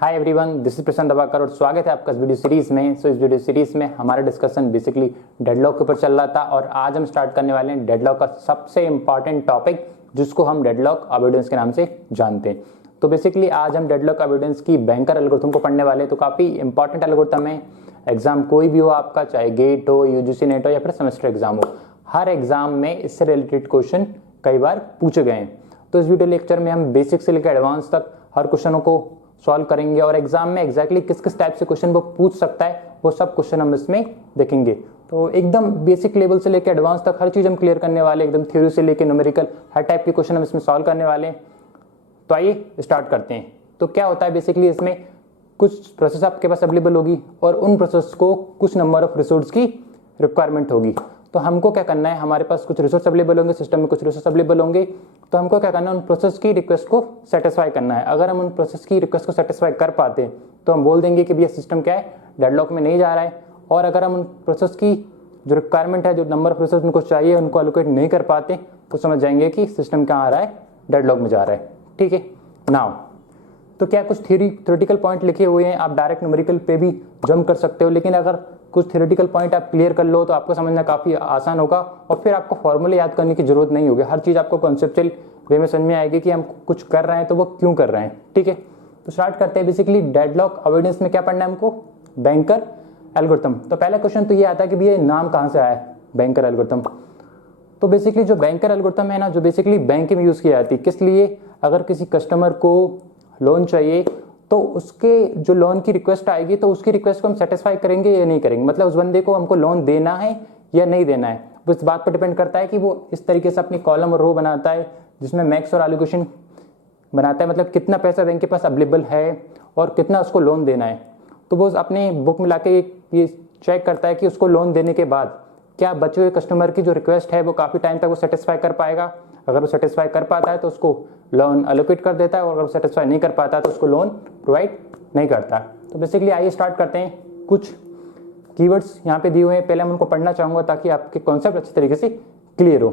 Hi everyone, this is प्रशांत दवाकर और स्वागत है आपका इस वीडियो सीरीज में। इस वीडियो सीरीज में हमारा डिस्कशन बेसिकली डेडलॉक के ऊपर चल रहा था और आज हम स्टार्ट करने वाले हैं डेडलॉक का सबसे इंपॉर्टेंट टॉपिक, जिसको हम डेडलॉक अवॉइडेंस के नाम से जानते हैं। तो बेसिकली आज हम डेडलॉक अवॉइडेंस की बैंकर एल्गोरिथम को पढ़ने वाले हैं। तो काफ़ी इंपॉर्टेंट एल्गोरिथम है। एग्जाम कोई भी हो आपका, चाहे गेट हो, यूजीसी नेट हो या फिर सेमेस्टर एग्जाम हो, हर एग्जाम में इससे रिलेटेड क्वेश्चन कई बार पूछे गए हैं। तो इस वीडियो लेक्चर में हम बेसिक से लेकर एडवांस तक हर क्वेश्चनों को सॉल्व करेंगे और एग्जाम में एग्जैक्टली किस किस टाइप से क्वेश्चन वो पूछ सकता है वो सब क्वेश्चन हम इसमें देखेंगे। तो एकदम बेसिक लेवल से लेकर एडवांस तक हर चीज़ हम क्लियर करने वाले, एकदम थ्योरी से लेकर न्यूमेरिकल हर टाइप के क्वेश्चन हम इसमें सॉल्व करने वाले हैं। तो आइए स्टार्ट करते हैं। तो क्या होता है बेसिकली, इसमें कुछ प्रोसेस आपके पास अवेलेबल होगी और उन प्रोसेस को कुछ नंबर ऑफ रिसोर्स की रिक्वायरमेंट होगी। तो हमको क्या करना है, हमारे पास कुछ रिसोर्स अवेलेबल होंगे, सिस्टम में कुछ रिसोर्स अवेलेबल होंगे, तो हमको क्या करना है, उन प्रोसेस की रिक्वेस्ट को सेटिस्फाई करना है। अगर हम उन प्रोसेस की रिक्वेस्ट को सेटिस्फाई कर पाते हैं तो हम बोल देंगे कि भैया सिस्टम क्या है, डेडलॉक में नहीं जा रहा है। और अगर हम उन प्रोसेस की जो रिक्वायरमेंट है, जो नंबर ऑफ रिसोर्स उनको चाहिए, उनको एलोकेट नहीं कर पाते तो समझ जाएंगे कि सिस्टम कहाँ आ रहा है, डेडलॉक में जा रहा है। ठीक है। नाउ तो क्या कुछ थ्योरेटिकल पॉइंट लिखे हुए हैं, आप डायरेक्ट न्यूमेरिकल पे भी जंप कर सकते हो, लेकिन अगर कुछ थ्योरेटिकल पॉइंट आप क्लियर कर लो तो आपको समझना काफ़ी आसान होगा और फिर आपको फॉर्मूले याद करने की जरूरत नहीं होगी। हर चीज़ आपको कॉन्सेप्चुअल वे में समझ में आएगी कि हम कुछ कर रहे हैं तो वो क्यों कर रहे हैं। ठीक है, तो स्टार्ट करते हैं। बेसिकली डेडलॉक अवॉइडेंस में क्या पढ़ना है हमको, बैंकर एल्गोरिथम। तो पहला क्वेश्चन तो ये आता है कि भैया नाम कहाँ से आया है, बैंकर एल्गोरिथम। तो बेसिकली जो बैंकर एल्गोरिथम है ना, जो बेसिकली बैंक में यूज़ की जाती है, किस लिए, अगर किसी कस्टमर को लोन चाहिए तो उसके जो लोन की रिक्वेस्ट आएगी तो उसकी रिक्वेस्ट को हम सेटिस्फाई करेंगे या नहीं करेंगे, मतलब उस बंदे को हमको लोन देना है या नहीं देना है। वो इस बात पर डिपेंड करता है कि वो इस तरीके से अपनी कॉलम और रो बनाता है जिसमें मैक्स और एलोकेशन बनाता है, मतलब कितना पैसा बैंक के पास अवेलेबल है और कितना उसको लोन देना है। तो वो अपने बुक में लाके ये चेक करता है कि उसको लोन देने के बाद क्या बचे हुए कस्टमर की जो रिक्वेस्ट है वो काफ़ी टाइम तक वो सेटिस्फाई कर पाएगा। अगर वो सेटिस्फाई कर पाता है तो उसको लोन एलोकेट कर देता है और अगर वो सेटिस्फाई नहीं कर पाता तो उसको लोन प्रोवाइड नहीं करता। तो बेसिकली आइए स्टार्ट करते हैं। कुछ कीवर्ड्स यहाँ पे दिए हुए हैं, पहले हम उनको पढ़ना चाहूँगा ताकि आपके कॉन्सेप्ट अच्छी तरीके से क्लियर हो।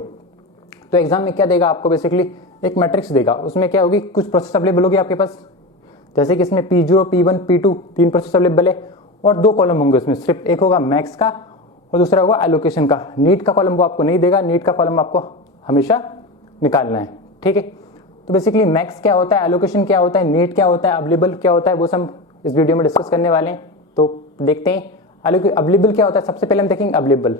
तो एग्जाम में क्या देगा आपको, बेसिकली एक मैट्रिक्स देगा, उसमें क्या होगी, कुछ प्रोसेस अवेलेबल होगी आपके पास, जैसे कि इसमें P0, P1, P2 तीन प्रोसेस अवेलेबल है और दो कॉलम होंगे उसमें, सिर्फ एक होगा मैक्स का और दूसरा होगा एलोकेशन का। नीट का कॉलम वो आपको नहीं देगा, नीट का कॉलम आपको हमेशा निकालना है। ठीक है, तो बेसिकली मैक्स क्या होता है, एलोकेशन क्या होता है, नीट क्या होता है, अवेलेबल क्या होता है, वो सब इस वीडियो में डिस्कस करने वाले हैं। तो देखते हैं अवेलेबल क्या होता है। सबसे पहले हम देखेंगे अवेलेबल।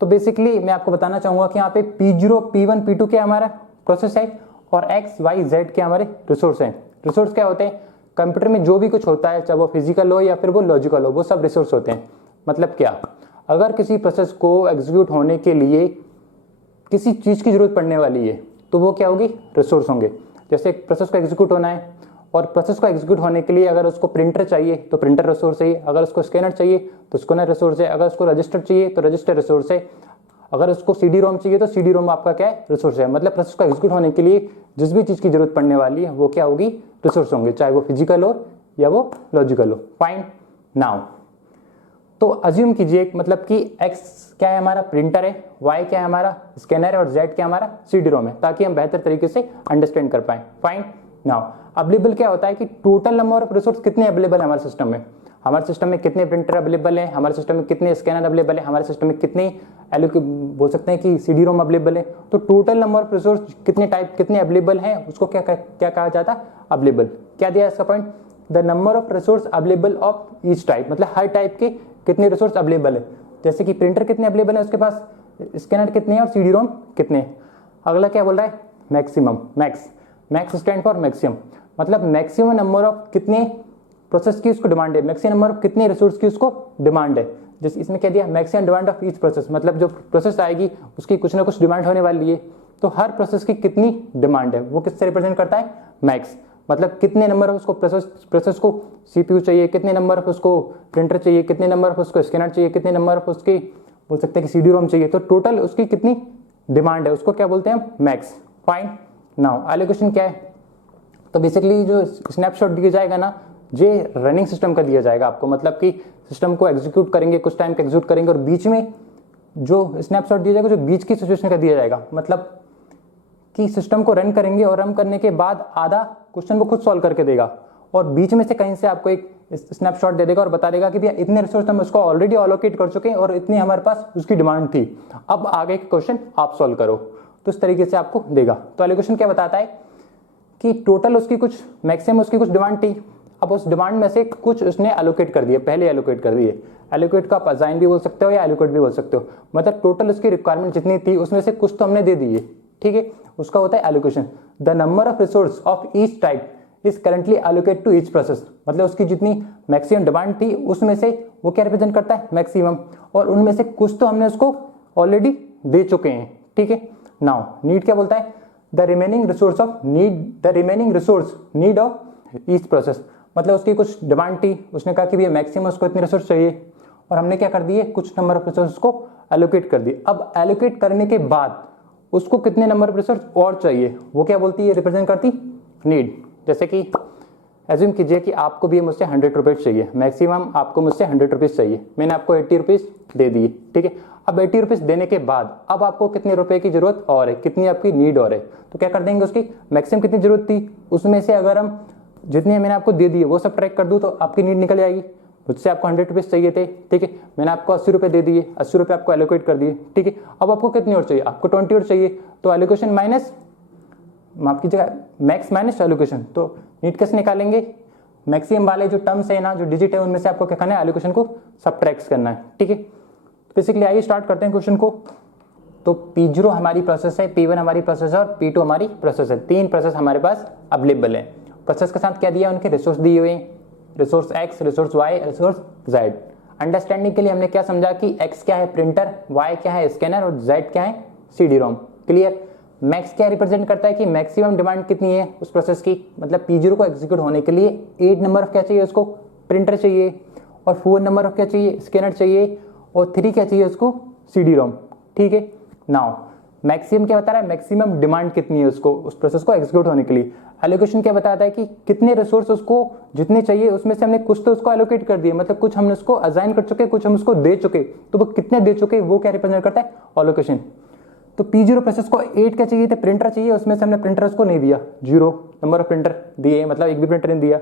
तो बेसिकली मैं आपको बताना चाहूँगा कि यहाँ पे P0, P1, P2 क्या हमारा प्रोसेस है और X, Y, Z के हमारे रिसोर्स हैं। रिसोर्स क्या होते हैं, कंप्यूटर में जो भी कुछ होता है, चाहे वो फिजिकल हो या फिर वो लॉजिकल हो, वो सब रिसोर्स होते हैं। मतलब क्या, अगर किसी प्रोसेस को एग्जीक्यूट होने के लिए किसी चीज़ की जरूरत पड़ने वाली है तो वो क्या होगी, रिसोर्स होंगे। जैसे एक प्रोसेस को एग्जीक्यूट होना है और प्रोसेस को एग्जीक्यूट होने के लिए अगर उसको प्रिंटर चाहिए तो प्रिंटर रिसोर्स है, अगर उसको स्कैनर चाहिए तो स्कैनर रिसोर्स है, अगर उसको रजिस्टर चाहिए तो रजिस्टर रिसोर्स है, अगर उसको CD-ROM चाहिए तो CD-ROM आपका क्या है, रिसोर्स है। मतलब प्रोसेस को एग्जीक्यूट होने के लिए जिस भी चीज़ की जरूरत पड़ने वाली है वो क्या होगी, रिसोर्स होंगे, चाहे वो फिजिकल हो या वो लॉजिकल हो। फाइन। नाउ तो अज्यूम कीजिए, मतलब कि X क्या है हमारा, प्रिंटर है, Y क्या है हमारा, स्कैनर है और Z क्या है हमारा, CD-ROM है, ताकि हम बेहतर तरीके से अंडरस्टैंड कर पाए। फाइन। नाउ अवेलेबल क्या होता है कि टोटल नंबर ऑफ रिसोर्स कितने अवेलेबल है हमारे सिस्टम में, हमारे सिस्टम में कितने प्रिंटर अवेलेबल है, हमारे सिस्टम में कितने स्कैनर अवेलेबल है, हमारे सिस्टम में कितने बोल सकते हैं कि CD-ROM अवेलेबल है। तो टोटल नंबर ऑफ रिसोर्स कितने टाइप कितने अवेलेबल है उसको क्या कहा जाता है, अवेलेबल। क्या दिया इसका point, the number of resource available of each type, मतलब हर टाइप के कितने रिसोर्स अवेलेबल है। जैसे कि प्रिंटर कितने अवेलेबल है उसके पास, स्कैनर कितने हैं और CD-ROM कितने हैं। अगला क्या बोल रहा है, maximum, max stand for maximum, मतलब मैक्सिमम नंबर ऑफ कितने प्रोसेस की उसको डिमांड है, मैक्सिमम नंबर ऑफ कितने रिसोर्स की उसको डिमांड है। जैसे इसमें क्या दिया, maximum demand of each process, मतलब जो प्रोसेस आएगी उसकी कुछ ना कुछ डिमांड होने वाली है, तो हर प्रोसेस की कितनी डिमांड है वो किससे रिप्रेजेंट करता है, मैक्स। मतलब कितने नंबर ऑफ उसको प्रोसेस को CPU चाहिए, कितने नंबर ऑफ उसको प्रिंटर चाहिए, कितने नंबर ऑफ उसको स्कैनर चाहिए, कितने नंबर ऑफ उसके बोल सकते हैं कि CD-ROM चाहिए, तो टोटल उसकी कितनी डिमांड है उसको क्या बोलते हैं, मैक्स। फाइन। नाउ एलोकेशन क्या है, तो बेसिकली जो स्नैपशॉट दिया जाएगा ना, ये रनिंग सिस्टम का दिया जाएगा आपको, मतलब कि सिस्टम को एग्जीक्यूट करेंगे, कुछ टाइम का एग्जीक्यूट करेंगे और बीच में जो स्नैपशॉट दिया जाएगा जो बीच की सिचुएशन का दिया जाएगा, मतलब कि सिस्टम को रन करेंगे और रन करने के बाद आधा क्वेश्चन वो खुद सॉल्व करके देगा और बीच में से कहीं से आपको एक स्नैपशॉट दे देगा और बता देगा कि भैया इतने रिसोर्स हम उसको ऑलरेडी अलोकेट कर चुके हैं और इतनी हमारे पास उसकी डिमांड थी, अब आगे के क्वेश्चन आप सॉल्व करो। तो इस तरीके से आपको देगा। तो एलोकेशन क्या बताता है कि टोटल उसकी कुछ मैक्सिमम उसकी कुछ डिमांड थी, अब उस डिमांड में से कुछ उसने एलोकेट कर दिए, पहले एलोकेट कर दिए। एलोकेट को आप असाइन भी बोल सकते हो या एलोकेट भी बोल सकते हो, मतलब टोटल उसकी रिक्वायरमेंट जितनी थी उसमें से कुछ तो हमने दे दिए, ठीक है, उसका होता है allocation. The number of resource of each type is currently allocate to each process, मतलब उसकी जितनी मैक्सिमम डिमांड थी उसमें से वो क्या रिप्रेजेंट करता है, मैक्सिमम, और उनमें से कुछ तो हमने उसको ऑलरेडी दे चुके हैं, ठीक है। नाउ नीड क्या बोलता है, the remaining resource need of each process, मतलब उसकी कुछ डिमांड थी, उसने कहा कि भैया मैक्सिमम उसको इतने रिसोर्स चाहिए और हमने क्या कर दिए, कुछ नंबर ऑफ रिसोर्स को एलोकेट कर दिए। अब एलोकेट करने के बाद उसको कितने नंबर ऑफ रिसोर्स और चाहिए, वो क्या बोलती है, रिप्रेजेंट करती नीड। जैसे कि एज्यूम कीजिए कि आपको भी मुझसे 100 रुपीज़ चाहिए, मैक्सिमम आपको मुझसे 100 रुपीज़ चाहिए, मैंने आपको 80 रुपीज़ दे दिए, ठीक है। अब 80 रुपीज़ देने के बाद अब आपको कितने रुपए की जरूरत और है, कितनी आपकी नीड और है, तो क्या कर देंगे, उसकी मैक्सिमम कितनी जरूरत थी उसमें से अगर हम जितने मैंने आपको दे दिए वो सब ट्रैक कर दूँ तो आपकी नीड निकल जाएगी। मुझसे आपको 100 रुपीज़ चाहिए थे, ठीक है, मैंने आपको 80 रुपये दे दिए, 80 रुपये आपको एलोकेट कर दिए, ठीक है। अब आपको कितनी और चाहिए, आपको 20 और चाहिए, तो एलोकेशन माइनस, माफ कीजिएगा, मैक्स माइनस एलोकेशन। तो नीड कैसे निकालेंगे, मैक्सिमम वाले जो टर्म्स है ना, जो डिजिट है, उनमें से आपको क्या करना है, एलोकेशन को सबट्रैक्ट करना है, ठीक है। बेसिकली आइए स्टार्ट करते हैं क्वेश्चन को। तो P0 हमारी प्रोसेस है, P1 हमारी प्रोसेस है और P2 हमारी प्रोसेस है, तीन प्रोसेस हमारे पास अवेलेबल है। प्रोसेस के साथ क्या दिया, उनके रिसोर्स दिए हुए, resource X, resource Y, resource Z। Understanding के लिए हमने क्या समझा कि X क्या है प्रिंटर, Y क्या है स्कैनर और Z क्या है CD-ROM। क्लियर। मैक्स क्या रिप्रेजेंट करता है कि मैक्सिमम डिमांड कितनी है उस प्रोसेस की, मतलब P0 को एग्जीक्यूट होने के लिए 8 नंबर ऑफ क्या चाहिए उसको, प्रिंटर चाहिए, और 4 नंबर ऑफ क्या चाहिए, स्कैनर चाहिए, और 3 क्या चाहिए उसको, CD-ROM, ठीक है। नाउ मैक्सिमम क्या बता रहा है, मैक्सिमम डिमांड कितनी है उसको, उस प्रोसेस को एग्जीक्यूट होने के लिए। एलोकेशन क्या बताता है कि कितने रिसोर्स उसको जितने चाहिए उसमें से हमने कुछ तो उसको एलोकेट कर दिए, मतलब कुछ हमने उसको असाइन कर चुके, कुछ हम उसको दे चुके, तो वो कितने दे चुके वो क्या रिप्रेजेंट करता है, एलोकेशन। तो P0 प्रोसेस को 8 क्या चाहिए थे, प्रिंटर चाहिए, उसमें से हमने प्रिंटर उसको नहीं दिया, 0 नंबर ऑफ प्रिंटर दिए, मतलब एक भी प्रिंटर नहीं दिया।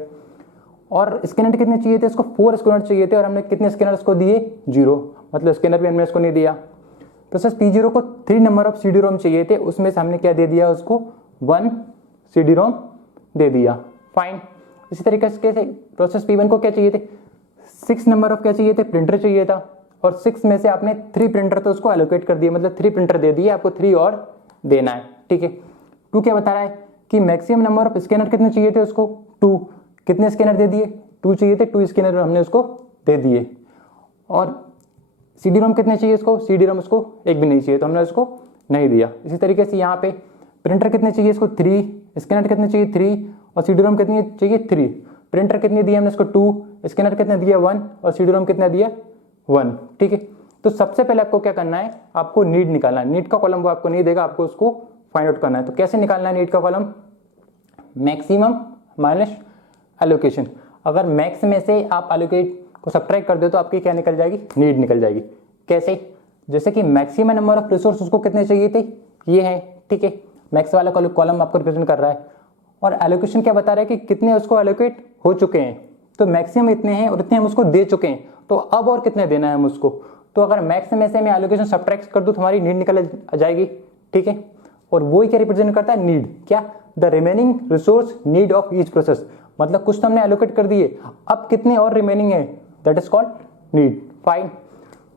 और स्कैनर कितने चाहिए थे, उसको 4 स्कैनर चाहिए थे और हमने कितने स्कैनर उसको दिए, 0, मतलब स्कैनर भी हमने उसको नहीं दिया। प्रोसेस P0 को 3 नंबर ऑफ CD-ROM चाहिए थे, उसमें से हमने क्या दे दिया उसको, 1 CD-ROM दे दिया, फाइन। इसी तरीके से प्रोसेस P1 को क्या चाहिए थे, 6 नंबर ऑफ क्या चाहिए थे, प्रिंटर चाहिए था, और 6 में से आपने 3 प्रिंटर तो उसको एलोकेट कर दिए, मतलब 3 प्रिंटर दे दिए, आपको 3 और देना है, ठीक है। 2 क्या बता रहा है कि मैक्सिमम नंबर ऑफ स्कैनर कितने चाहिए थे उसको, 2, कितने स्कैनर दे दिए, 2 चाहिए थे, 2 स्कैनर हमने उसको दे दिए। और CD-ROM कितने चाहिए उसको, CD-ROM उसको एक भी नहीं चाहिए, तो हमने उसको नहीं दिया। इसी तरीके से यहाँ पे प्रिंटर कितने चाहिए इसको, 3, स्कैनर कितने चाहिए, 3, और CD-ROM कितनी चाहिए, 3। प्रिंटर कितने दिए हमने उसको, 2, स्कैनर कितने दिया, 1, और CD-ROM कितने दिया, 1, ठीक है। तो सबसे पहले आपको क्या करना है, आपको नीड निकालना है। नीड का कॉलम वो आपको नहीं देगा, आपको उसको फाइंड आउट करना है। तो कैसे निकालना है नीड का कॉलम, मैक्सिमम माइनस एलोकेशन। अगर मैक्स में से आप एलोकेट को सब्ट्रैक्ट कर दो तो आपकी क्या निकल जाएगी, नीड निकल जाएगी। कैसे, जैसे कि मैक्सिमम नंबर ऑफ रिसोर्स उसको कितने चाहिए थे, ये है, ठीक है, मैक्स वाला कॉलम आपको रिप्रेजेंट कर रहा है। और एलोकेशन क्या बता रहा है कि कितने उसको एलोकेट हो चुके हैं, तो मैक्सिमम इतने हैं और इतने हम उसको दे चुके हैं, तो अब और कितने देना है हम उसको। तो अगर मैक्स में से मैं एलोकेशन सब्ट्रैक्ट कर दूं तो हमारी नीड निकल जाएगी, ठीक है। और वो ही क्या रिप्रेजेंट करता है, नीड, क्या, the remaining resource need of each process, मतलब कुछ तो हमने एलोकेट कर दिए, अब कितने और रिमेनिंग है, that is called need, fine.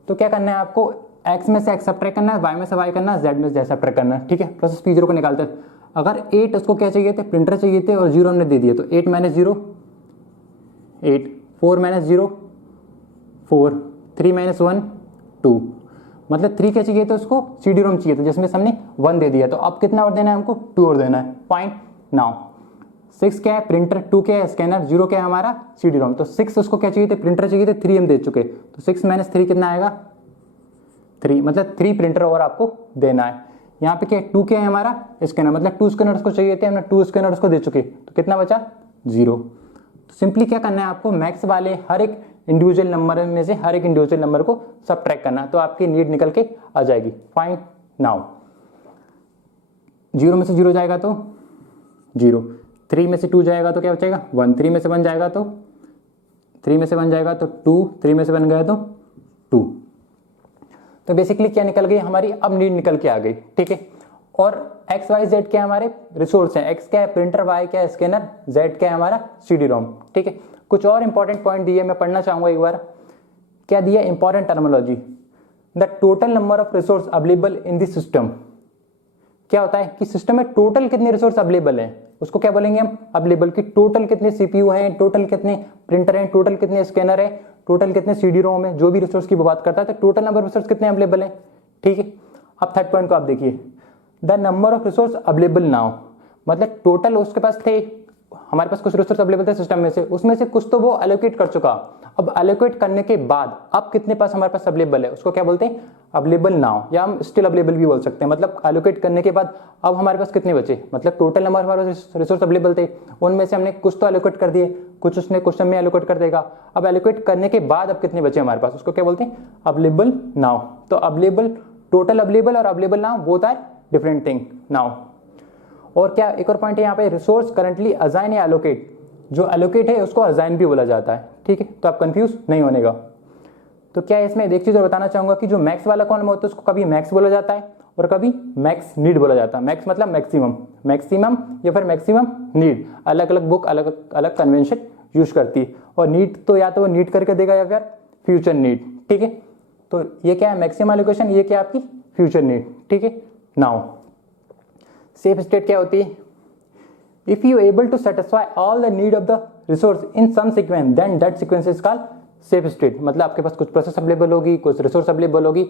तो क्या करना है आपको, x में से x सब्ट्रैक्ट करना है, y में से y करना है, z में से z सब्ट्रैक्ट करना है, ठीक है। प्रोसेस P0 को निकालते हैं। अगर 8 उसको क्या चाहिए थे, प्रिंटर चाहिए थे, और 0 हमने दे दिए, तो 8 माइनस 0 8, 4 माइनस 0 4, 3 माइनस 1 2, मतलब 3 क्या चाहिए था उसको, CD-ROM चाहिए था, जिसमें से हमने 1 दे दिया, तो अब कितना और देना है हमको, 2 और देना है, फाइन। नाउ 6 क्या है, प्रिंटर, 2 क्या है, स्कैनर, 0 क्या है हमारा, CD-ROM। तो 6 उसको क्या चाहिए थे, प्रिंटर चाहिए थे, 3 हम दे चुके, तो 6 माइनस 3 कितना आएगा, 3, मतलब 3 प्रिंटर और आपको देना है। यहाँ पे क्या है, 2 क्या है हमारा, स्कैनर, मतलब 2 स्कैनर उसको चाहिए थे, हमने 2 स्कैनर उसको दे चुके, तो कितना बचा, 0। तो सिंपली क्या करना है आपको, मैक्स वाले हर एक इंडिविजुअल नंबर में से हर एक इंडिविजुअल नंबर को सबट्रैक्ट करना है, तो आपकी नीड निकल के आ जाएगी, फाइन। नाउ 0 में से 0 जाएगा तो 0, 3 में से 2 जाएगा तो क्या बचेगा 1, 3 में से 1 जाएगा तो 3 में से 1 जाएगा तो 2, 3 में से 1 गया तो 2। तो बेसिकली क्या निकल गई हमारी, अब नीड निकल के आ गई, ठीक है। और एक्स वाई जेड क्या हमारे रिसोर्स हैं, एक्स क्या है प्रिंटर, वाई क्या है स्कैनर, जेड क्या है हमारा CD रोम, ठीक है। कुछ और इंपॉर्टेंट पॉइंट दिए मैं पढ़ना चाहूंगा एक बार। क्या दिया important terminology, the total number of resource available in the system. क्या होता है कि सिस्टम में टोटल कितने रिसोर्स अवेलेबल हैं, उसको क्या बोलेंगे हम अवेलेबल, की टोटल कितने CPU हैं, टोटल कितने प्रिंटर हैं, टोटल कितने स्कैनर है, टोटल कितने CD रोम है, जो भी रिसोर्स की बात करता है तो टोटल नंबर ऑफ रिसोर्स कितने अवेलेबल है, ठीक है। अब थर्ड पॉइंट को आप देखिए, the number of resource available now, मतलब टोटल उसके पास थे, हमारे पास कुछ रिसोर्स अवेलेबल थे सिस्टम में से, उसमें से कुछ तो वो एलोकेट कर चुका। अब एलोकेट करने के बाद अब कितने पास हमारे पास अवेलेबल है, उसको क्या बोलते हैं अवेलेबल नाउ, या हम स्टिल अवेलेबल भी बोल सकते हैं। मतलब एलोकेट करने के बाद अब हमारे पास कितने बचे, मतलब टोटल नंबर हमारे पास रिसोर्स अवेलेबल थे, उनमें से हमने कुछ तो एलोकेट कर दिए, कुछ उसने क्वेश्चन में एलोकेट कर देगा। अब एलोकेट करने के बाद अब कितने बचे हमारे पास, उसको क्या बोलते हैं अवेलेबल नाउ। तो अवेलेबल, टोटल अवेलेबल और available now both are different thing now. और क्या एक और पॉइंट है यहाँ पे, रिसोर्स करंटली असाइन या एलोकेट, जो एलोकेट है उसको असाइन भी बोला जाता है, ठीक है। तो आप कंफ्यूज नहीं होने का। तो क्या है इसमें एक चीज और बताना चाहूंगा कि जो मैक्स वाला कॉलम होता है उसको कभी मैक्स बोला जाता है और कभी मैक्स नीड बोला जाता है। मैक्स मतलब मैक्सिमम, मैक्सिमम या फिर मैक्सिमम नीड, अलग अलग बुक अलग अलग कन्वेंशन यूज करती है। और नीड तो या तो वो नीड करके देगा या फिर फ्यूचर नीड, ठीक है। तो ये क्या है मैक्सिमम एलोकेशन, ये क्या आपकी फ्यूचर नीड, ठीक है। नाउ सेफ स्टेट क्या होती है, if you able to satisfy all the need of the resource in some sequence then that sequence is called safe state. मतलब आपके पास कुछ प्रोसेस अवेलेबल होगी, कुछ रिसोर्स अवेलेबल होगी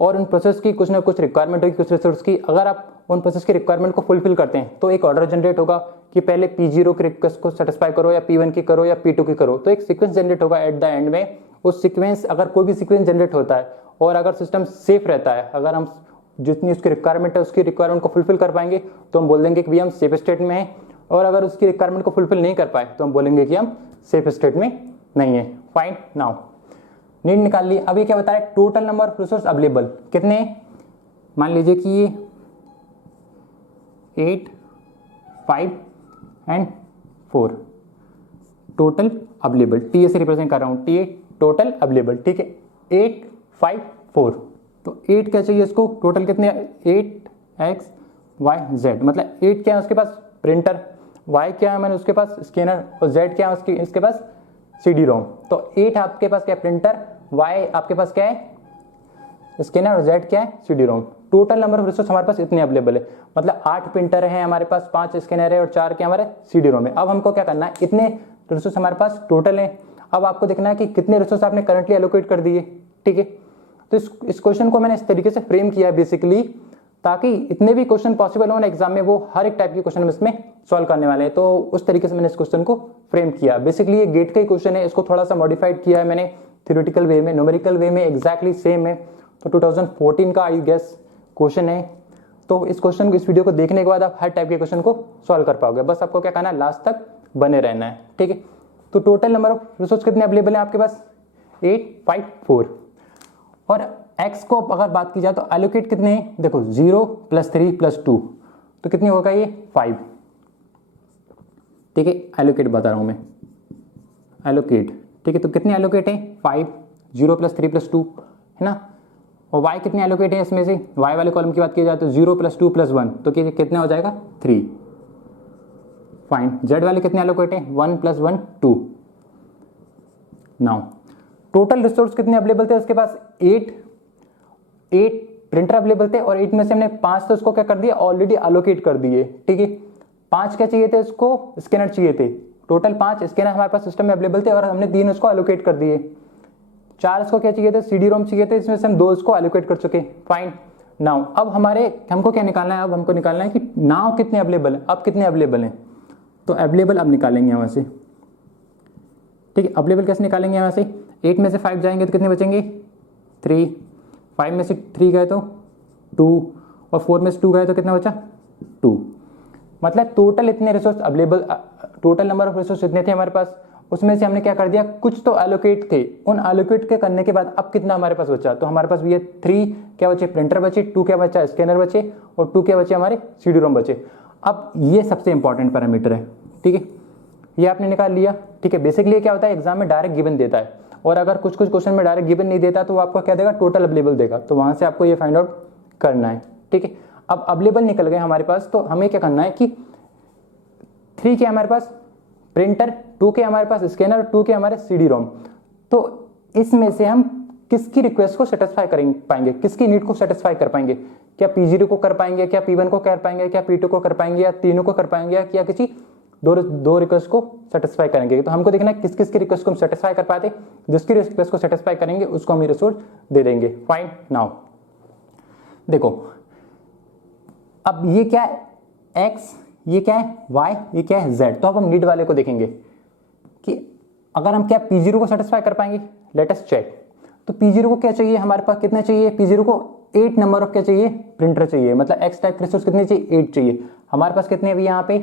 और उन प्रोसेस की कुछ ना कुछ रिक्वायरमेंट होगी कुछ रिसोर्स की। अगर आप उन प्रोसेस की रिक्वायरमेंट को फुलफिल करते हैं तो एक ऑर्डर जनरेट होगा कि पहले P0 की रिक्वेस्ट को सेटिस्फाई करो या P1 की करो या P2 की करो, तो एक सीक्वेंस जनरेट होगा एट द एंड में। उस सीक्वेंस, अगर कोई भी सीक्वेंस जनरेट होता है और अगर सिस्टम सेफ रहता है, अगर हम जितनी उसकी रिक्वायरमेंट है उसकी रिक्वायरमेंट को फुलफिल कर पाएंगे तो हम बोल देंगे कि हम सेफ स्टेट में हैं, और अगर उसकी रिक्वायरमेंट को फुलफिल नहीं कर पाए तो हम बोलेंगे कि हम सेफ स्टेट में नहीं है। फाइन, नाउ नीड निकाल ली। अब ये क्या बता रहा है, total number of resource available कितने, मान लीजिए कि ये 8, 5 एंड 4 टोटल अवेलेबल, टी से रिप्रेजेंट कर रहा हूँ, टी टोटल अवेलेबल, ठीक है। 8, 5, 4, तो 8 क्या चाहिए इसको, टोटल कितने 8x y z, मतलब 8 क्या है उसके पास प्रिंटर, y क्या है मैंने उसके पास स्कैनर और z क्या है इसके पास CD रोम। तो 8 आपके पास क्या है प्रिंटर, y आपके पास क्या है स्कैनर और z क्या है CD ROM. Total number of resource हमारे पास इतने अवेलेबल है, मतलब 8 प्रिंटर है हमारे पास, 5 स्कैनर है और 4 क्या हमारे CD रोम है। अब हमको क्या करना है, इतने रिसोर्स हमारे पास टोटल है। अब आपको देखना है कि कितने रिसोर्स आपने करंटली एलोकेट कर दिए, ठीक है। तो इस क्वेश्चन को मैंने इस तरीके से फ्रेम किया बेसिकली, ताकि इतने भी क्वेश्चन पॉसिबल हो ना एग्जाम में, वो हर एक टाइप के क्वेश्चन इसमें सॉल्व करने वाले हैं। तो उस तरीके से मैंने इस क्वेश्चन को फ्रेम किया। बेसिकली ये गेट का ही क्वेश्चन है, इसको थोड़ा सा मॉडिफाइड किया है मैंने थ्योरेटिकल वे में, न्यूमेरिकल वे में एग्जैक्टली सेम है। तो 2014 का आई गेस क्वेश्चन है। तो इस क्वेश्चन को, इस वीडियो को देखने के बाद आप हर टाइप के क्वेश्चन को सॉल्व कर पाओगे। बस आपको क्या करना है, लास्ट तक बने रहना है, ठीक है। तो टोटल नंबर ऑफ रिसोर्स कितने अवेलेबल है आपके पास, 8, 5, 4। और x को अगर बात की जाए तो एलोकेट कितने हैं, देखो 0 + 3 + 2 तो कितने होगा ये 5, ठीक है। एलोकेट बता रहा हूं मैं, एलोकेट, ठीक है। तो कितने एलोकेट है 5, 0 + 3 + 2 है ना। और y कितने एलोकेट है इसमें से, y वाले कॉलम की बात की जाए तो 0 + 2 + 1 तो कितना हो जाएगा 3। फाइन, z वाले कितने एलोकेट है 1 + 1 2। नाउ टोटल रिसोर्स कितने अवेलेबल थे उसके पास, 8 प्रिंटर अवेलेबल थे और 8 में से हमने 5 तो उसको क्या कर दिया ऑलरेडी एलोकेट कर दिए, ठीक है। 5 क्या चाहिए थे उसको, स्कैनर चाहिए थे। टोटल 5 स्कैनर हमारे पास सिस्टम में अवेलेबल थे और हमने 3 उसको एलोकेट कर दिए। 4 इसको क्या चाहिए थे, CD रोम चाहिए थे, इसमें से हम 2 इसको एलोकेट कर चुके। फाइन, नाउ अब हमको क्या निकालना है, अब हमको निकालना है कि नाउ कितने अवेलेबल है, अब कितने अवेलेबल हैं। तो अवेलेबल अब निकालेंगे यहाँ से, ठीक है। अवेलेबल कैसे निकालेंगे यहाँ से, 8 में से 5 जाएंगे तो कितने बचेंगे 3, 5 में से 3 गए तो 2 और 4 में से 2 गए तो कितना बचा 2। मतलब टोटल इतने resource available, total number of resource इतने थे हमारे पास, उसमें से हमने क्या कर दिया, कुछ तो एलोकेट थे। उन एलोकेट के करने के बाद अब कितना हमारे पास बचा, तो हमारे पास भी ये 3 क्या बचे प्रिंटर बचे, 2 क्या बचा स्कैनर बचे और 2 क्या बचे हमारे CD रोम बचे। अब ये सबसे इंपॉर्टेंट पैरामीटर है, ठीक है, ये आपने निकाल लिया, ठीक है। बेसिकली क्या होता है, एग्जाम में डायरेक्ट गिवन देता है, और अगर कुछ कुछ क्वेश्चन में डायरेक्ट गिवन नहीं देता तो वो आपको क्या देगा, टोटल अवेलेबल देगा, तो वहां से आपको ये फाइंड आउट करना है, ठीक है। अब अवेलेबल निकल गए हमारे पास, तो हमें क्या करना है कि 3 के हमारे पास प्रिंटर, 2 के हमारे पास स्कैनर, 2 के हमारे CD रोम, तो इसमें से हम किसकी रिक्वेस्ट को सेटिस्फाई कर पाएंगे, किसकी नीड को सेटिस्फाई कर पाएंगे, क्या P0 को कर पाएंगे, क्या P1 को कर पाएंगे, क्या P2 को कर पाएंगे, या तीनों को कर पाएंगे, या किसी दो रिक्वेस्ट को सेटिस्फाई करेंगे। तो हमको देखना है किस किस की रिक्वेस्ट को हम सेटिस्फाई कर पाते, जिसकी रिक्वेस्ट को सेटिस्फाई करेंगे उसको हम रिसोर्स दे देंगे। फाइन, नाउ देखो अब ये क्या है x, ये क्या है y, ये क्या है z। तो अब हम नीड वाले को देखेंगे कि अगर हम क्या P0 को सेटिस्फाई कर पाएंगे, लेट अस चेक। तो P0 को क्या चाहिए, हमारे पास कितना चाहिए, P0 को 8 नंबर ऑफ क्या चाहिए, प्रिंटर चाहिए, मतलब x टाइप रिसोर्स कितने चाहिए, 8 चाहिए। हमारे पास कितने अभी यहाँ पे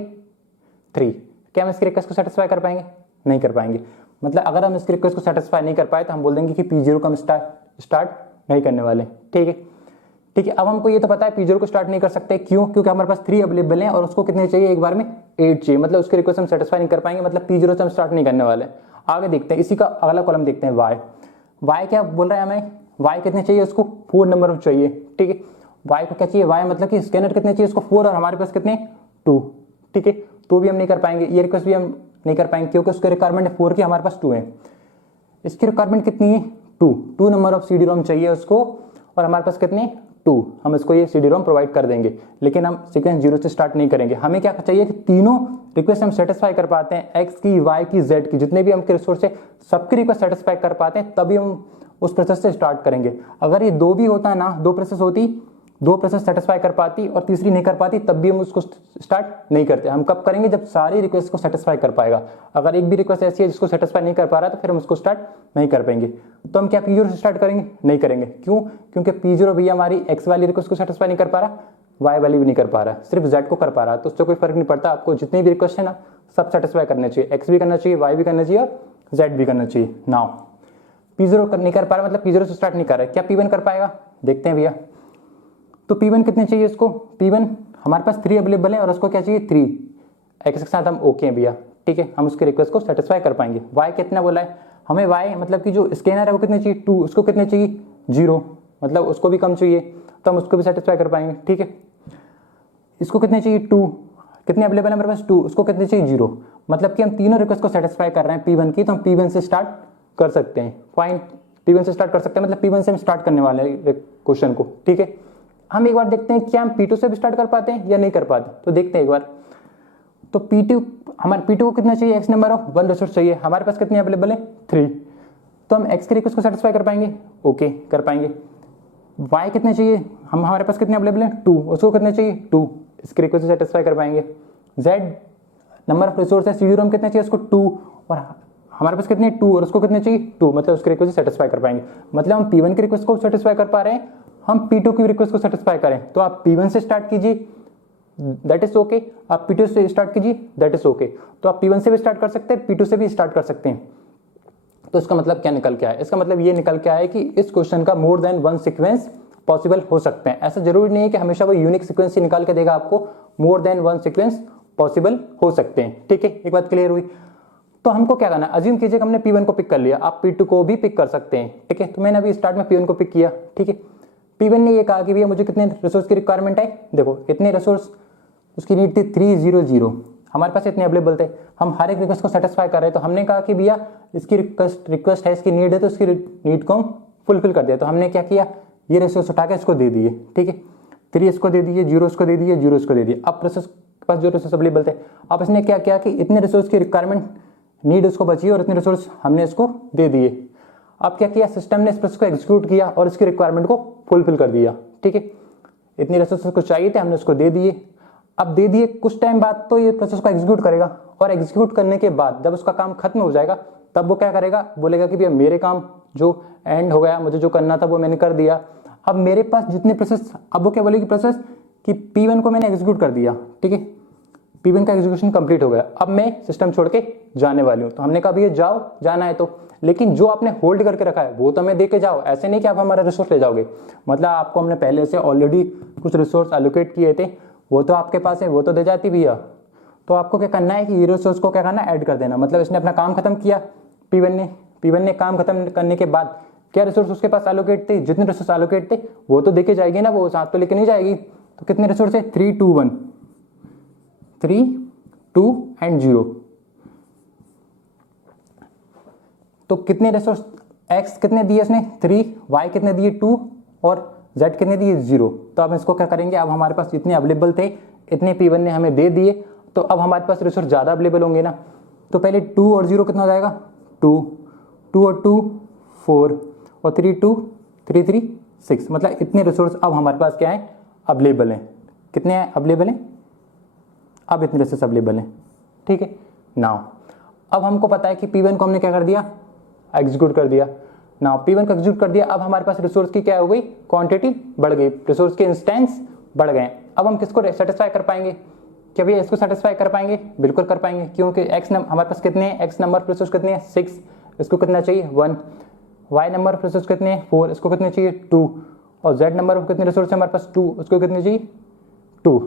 3। क्या हम इसकी रिक्वेस्ट को सेटिस्फाई कर पाएंगे, नहीं कर पाएंगे। मतलब अगर हम इसकी रिक्वेस्ट को सेटिस्फाई नहीं कर पाए तो हम बोल देंगे कि P0 को हम स्टार्ट नहीं करने वाले, ठीक है, ठीक है। अब हमको ये तो पता है P0 को स्टार्ट नहीं कर सकते, क्यों, क्योंकि हमारे पास 3 अवेलेबल हैं और उसको कितने चाहिए, एक बार में 8 चाहिए, मतलब उसकी रिक्वेस्ट हम सेटिस्फाई नहीं कर पाएंगे, मतलब P0 से हम स्टार्ट नहीं करने वाले। आगे देखते हैं, इसी का अगला कॉलम देखते हैं y क्या बोल रहा है हमें, y कितने चाहिए, उसको 4 नंबर ऑफ चाहिए, ठीक है। y को क्या चाहिए, y मतलब कि स्कैनर कितने चाहिए, उसको 4, और हमारे पास कितने 2, ठीक है। तो भी हम नहीं कर पाएंगे, ये रिक्वेस्ट भी हम नहीं कर पाएंगे क्योंकि उसकी रिक्वायरमेंट है 4 की, हमारे पास 2 है। इसकी रिक्वायरमेंट कितनी है, 2 नंबर ऑफ CD रोम चाहिए उसको, और हमारे पास कितने 2, हम इसको ये CD रोम प्रोवाइड कर देंगे, लेकिन हम सीक्वेंस 0 से स्टार्ट नहीं करेंगे। हमें क्या चाहिए कि तीनों रिक्वेस्ट हम सेटिस्फाई कर पाते हैं, x की, y की, z की, जितने भी हमके रिसोर्स है सबकी रिक्वेस्ट सेटिस्फाई कर पाते हैं, तभी हम उस प्रोसेस से स्टार्ट करेंगे। अगर ये 2 भी होता ना, 2 प्रोसेस होती, 2 प्रोसेस सेटिस्फाई कर पाती और तीसरी नहीं कर पाती, तब भी हम उसको स्टार्ट नहीं करते। हम कब करेंगे, जब सारी रिक्वेस्ट को सेटिस्फाई कर पाएगा। अगर एक भी रिक्वेस्ट ऐसी है जिसको सेटिस्फाई नहीं कर पा रहा तो फिर हम उसको स्टार्ट नहीं कर पाएंगे। तो हम क्या P0 से स्टार्ट करेंगे, नहीं करेंगे, क्यों, क्योंकि P0 भी हमारी x वाली रिक्वेस्ट को सेटिस्फाई नहीं कर पा रहा, y वाली भी नहीं कर पा रहा, सिर्फ z को कर पा रहा, तो उससे कोई फर्क नहीं पड़ता। आपको जितनी भी रिक्वेस्ट है ना सब सेटिस्फाई करने चाहिए, x भी करना चाहिए, y भी करना चाहिए और z भी करना चाहिए। नाउ P0 नहीं कर पा रहा, मतलब P0 से स्टार्ट नहीं कर रहा है, क्या P1 कर पाएगा, देखते हैं भैया। तो P1 कितने चाहिए इसको, P1 हमारे पास 3 अवेलेबल है और उसको क्या चाहिए 3, x के साथ हम ओके हैं भैया, ठीक है, हम उसके रिक्वेस्ट को सेटिस्फाई कर पाएंगे। y कितना बोला है हमें, y मतलब कि जो स्कैनर है वो कितने चाहिए 2, उसको कितने चाहिए 0, मतलब उसको भी कम चाहिए, तो हम उसको भी सेटिस्फाई कर पाएंगे, ठीक है। इसको कितने चाहिए 2, कितने अवेलेबल है हमारे पास 2, उसको कितने चाहिए 0, मतलब कि हम तीनों रिक्वेस्ट को सेटिस्फाई कर रहे हैं P1 की, तो हम P1 से स्टार्ट कर सकते हैं। फाइन, P1 से स्टार्ट कर सकते हैं, मतलब P1 से हम स्टार्ट करने वाले हैं क्वेश्चन को, ठीक है। हम एक बार देखते हैं क्या हम P2 से भी स्टार्ट कर पाते हैं या नहीं कर पाते, तो देखते हैं एक बार। तो P2 हमारे P2 को कितना चाहिए, x नंबर ऑफ 1 रिसोर्स चाहिए, हमारे पास कितने अवेलेबल है 3, तो हम x की रिक्वेस्ट को सेटिस्फाई कर पाएंगे, ओके कर पाएंगे। y कितने चाहिए, हम हमारे पास कितने अवेलेबल है 2, उसको कितने चाहिए 2, इसकी रिक्वेस्ट को सेटिस्फाई कर पाएंगे। z नंबर ऑफ रिसोर्स है, CD रोम कितने चाहिए उसको 2, और हमारे पास कितने 2 और उसको कितने चाहिए 2, मतलब उसकी रिक्वेस्ट सेटिस्फाई कर पाएंगे। मतलब हम P1 की रिक्वेस्ट को सेटिस्फाई कर पा रहे हैं, हम P2 की रिक्वेस्ट को सेटिस्फाई करें तो आप P1 से स्टार्ट कीजिए, दैट इज ओके, आप P2 से स्टार्ट कीजिए, दैट इज ओके। तो आप P1 से भी स्टार्ट कर सकते हैं, P2 से भी स्टार्ट कर सकते हैं। तो इसका मतलब क्या निकल के आया, इसका मतलब ये निकल के आया कि इस क्वेश्चन का मोर देन 1 सीक्वेंस पॉसिबल हो सकते हैं। ऐसा जरूरी नहीं है कि हमेशा वो यूनिक सीक्वेंस ही निकाल के देगा आपको, मोर देन 1 सीक्वेंस पॉसिबल हो सकते हैं, ठीक है। एक बात क्लियर हुई। तो हमको क्या करना है, अज्यूम कीजिए हमने P1 को पिक कर लिया, आप P2 को भी पिक कर सकते हैं, ठीक है। तो मैंने अभी स्टार्ट में P1 को पिक किया, ठीक है। P1 ने ये कहा कि भैया मुझे कितने रिसोर्स की रिक्वायरमेंट है, देखो इतने रिसोर्स उसकी नीड थी 300, हमारे पास इतने अवेलेबल थे, हम हर एक रिक्वेस्ट को सेटिस्फाई कर रहे हैं। तो हमने कहा कि भैया इसकी रिक्वेस्ट है, इसकी नीड है, तो इसकी नीड को हम फुलफिल कर दिया। तो हमने क्या किया, ये रिसोर्स उठा के इसको दे दिए, ठीक है। 3 इसको दे दिए, 0 इसको दे दिए, 0 इसको दे दिए। अब प्रोसेस के पास जो रिसोर्स अवेलेबल थे, अब इसने क्या किया कि इतने रिसोर्स की रिक्वायरमेंट नीड उसको बची और इतने रिसोर्स हमने इसको दे दिए। अब क्या किया, सिस्टम ने इस प्रोसेस को एग्जीक्यूट किया और इसकी रिक्वायरमेंट को फुलफिल कर दिया, ठीक है। इतने रिसोर्सेज को चाहिए थे, हमने उसको दे दिए। अब दे दिए, कुछ टाइम बाद तो ये प्रोसेस को एग्जीक्यूट करेगा, और एग्जीक्यूट करने के बाद जब उसका काम खत्म हो जाएगा तब वो क्या करेगा, बोलेगा कि भैया मेरे काम जो एंड हो गया, मुझे जो करना था वो मैंने कर दिया। अब मेरे पास जितने प्रोसेस, अब वो क्या बोलेगी प्रोसेस कि P1 को मैंने एग्जीक्यूट कर दिया, ठीक है, P1 का एग्जीक्यूशन कंप्लीट हो गया, अब मैं सिस्टम छोड़ के जाने वाली हूँ। तो हमने कहा भैया जाओ, जाना है तो, लेकिन जो आपने होल्ड करके रखा है वो तो हमें दे के जाओ, ऐसे नहीं कि आप हमारा रिसोर्स ले जाओगे। मतलब आपको हमने पहले से ऑलरेडी कुछ रिसोर्स एलोकेट किए थे, वो तो आपके पास है, वो तो दे जाती भैया। तो आपको क्या करना है कि ये रिसोर्स को क्या करना है, ऐड कर देना। मतलब इसने अपना काम खत्म किया, P1 ने काम खत्म करने के बाद क्या रिसोर्स उसके पास एलोकेट थे, जितने रिसोर्स एलोकेट थे वो तो देके जाएगी ना, वो साथ तो लेके नहीं जाएगी। तो कितने रिसोर्स है, 3 2 1, 3 2 एंड 0। तो कितने रिसोर्स, x कितने दिए इसने 3, y कितने दिए 2 और z कितने दिए 0। तो अब इसको क्या करेंगे, अब हमारे पास जितने अवेलेबल थे इतने P1 ने हमें दे दिए, तो अब हमारे पास रिसोर्स ज़्यादा अवेलेबल होंगे ना। तो पहले 2 और 0 कितना हो जाएगा, 2 और 2 4 और 3 2 3 3 6। मतलब इतने रिसोर्स अब हमारे पास क्या है, अवेलेबल हैं। कितने हैं अवेलेबल हैं, अब इतने रिसोर्स अवेलेबल हैं। ठीक है नाउ अब हमको पता है कि P1 को हमने क्या कर दिया, एग्जीक्यूट कर दिया। नाउ P1 को एग्जीक्यूट कर दिया, अब हमारे पास रिसोर्स की क्या हो गई, क्वांटिटी बढ़ गई, रिसोर्स के इंस्टेंस बढ़ गए। अब हम किसको सेटिस्फाई कर पाएंगे, क्या भैया इसको सेटिस्फाई कर पाएंगे, बिल्कुल कर पाएंगे, क्योंकि हमारे पास कितने हैं, x नंबर ऑफ रिसोर्स कितने हैं 6, इसको कितना चाहिए 1, y नंबर ऑफ रिसोर्स कितने हैं 4, इसको कितने चाहिए 2, और z नंबर ऑफ कितने रिसोर्स है हमारे पास 2, उसको कितने चाहिए 2।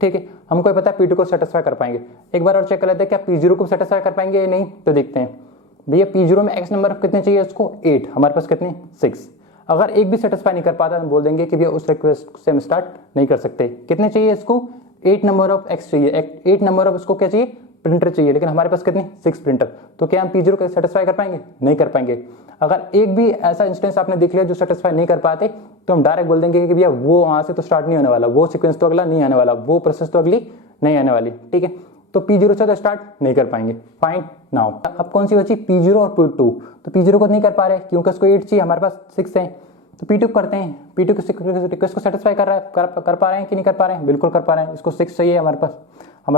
ठीक है, हमको पता है P2 को सेटिस्फाई कर पाएंगे। एक बार और चेक कर लेते हैं क्या P0 को सेटिस्फाई कर पाएंगे या नहीं। तो देखते हैं भैया P0 में x नंबर ऑफ कितने चाहिए उसको 8, हमारे पास कितने 6। अगर एक भी सेटिस्फाई नहीं कर पाता तो बोल देंगे कि भैया उस रिक्वेस्ट से हम स्टार्ट नहीं कर सकते। कितने चाहिए इसको 8 नंबर ऑफ x चाहिए, 8 नंबर ऑफ इसको क्या चाहिए प्रिंटर चाहिए, लेकिन हमारे पास कितने 6 प्रिंटर। तो क्या हम P0 को सेटिस्फाई कर पाएंगे, नहीं कर पाएंगे। अगर एक भी ऐसा इंस्टेंस आपने देख लिया जो सेटिस्फाई नहीं कर पाते तो हम डायरेक्ट बोल देंगे कि भैया वो वहां से तो स्टार्ट नहीं होने वाला, वो सीक्वेंस तो अगला नहीं आने वाला, वो प्रोसेस तो अगली नहीं आने वाली। ठीक है, तो P0 से तो स्टार्ट नहीं कर पाएंगे। फाइन नाउ अब कौन सी बची P0 और P2। तो P0 को नहीं कर पा रहे क्योंकि उसको 8 चाहिए, हमारे पास 6 है। तो P2 करते हैं, P2 की रिक्वेस्ट को सेटिस्फाई कर पा रहे हैं कि नहीं कर पा रहे हैं, बिल्कुल कर पा रहे हैं। इसको 6 चाहिए, हमारे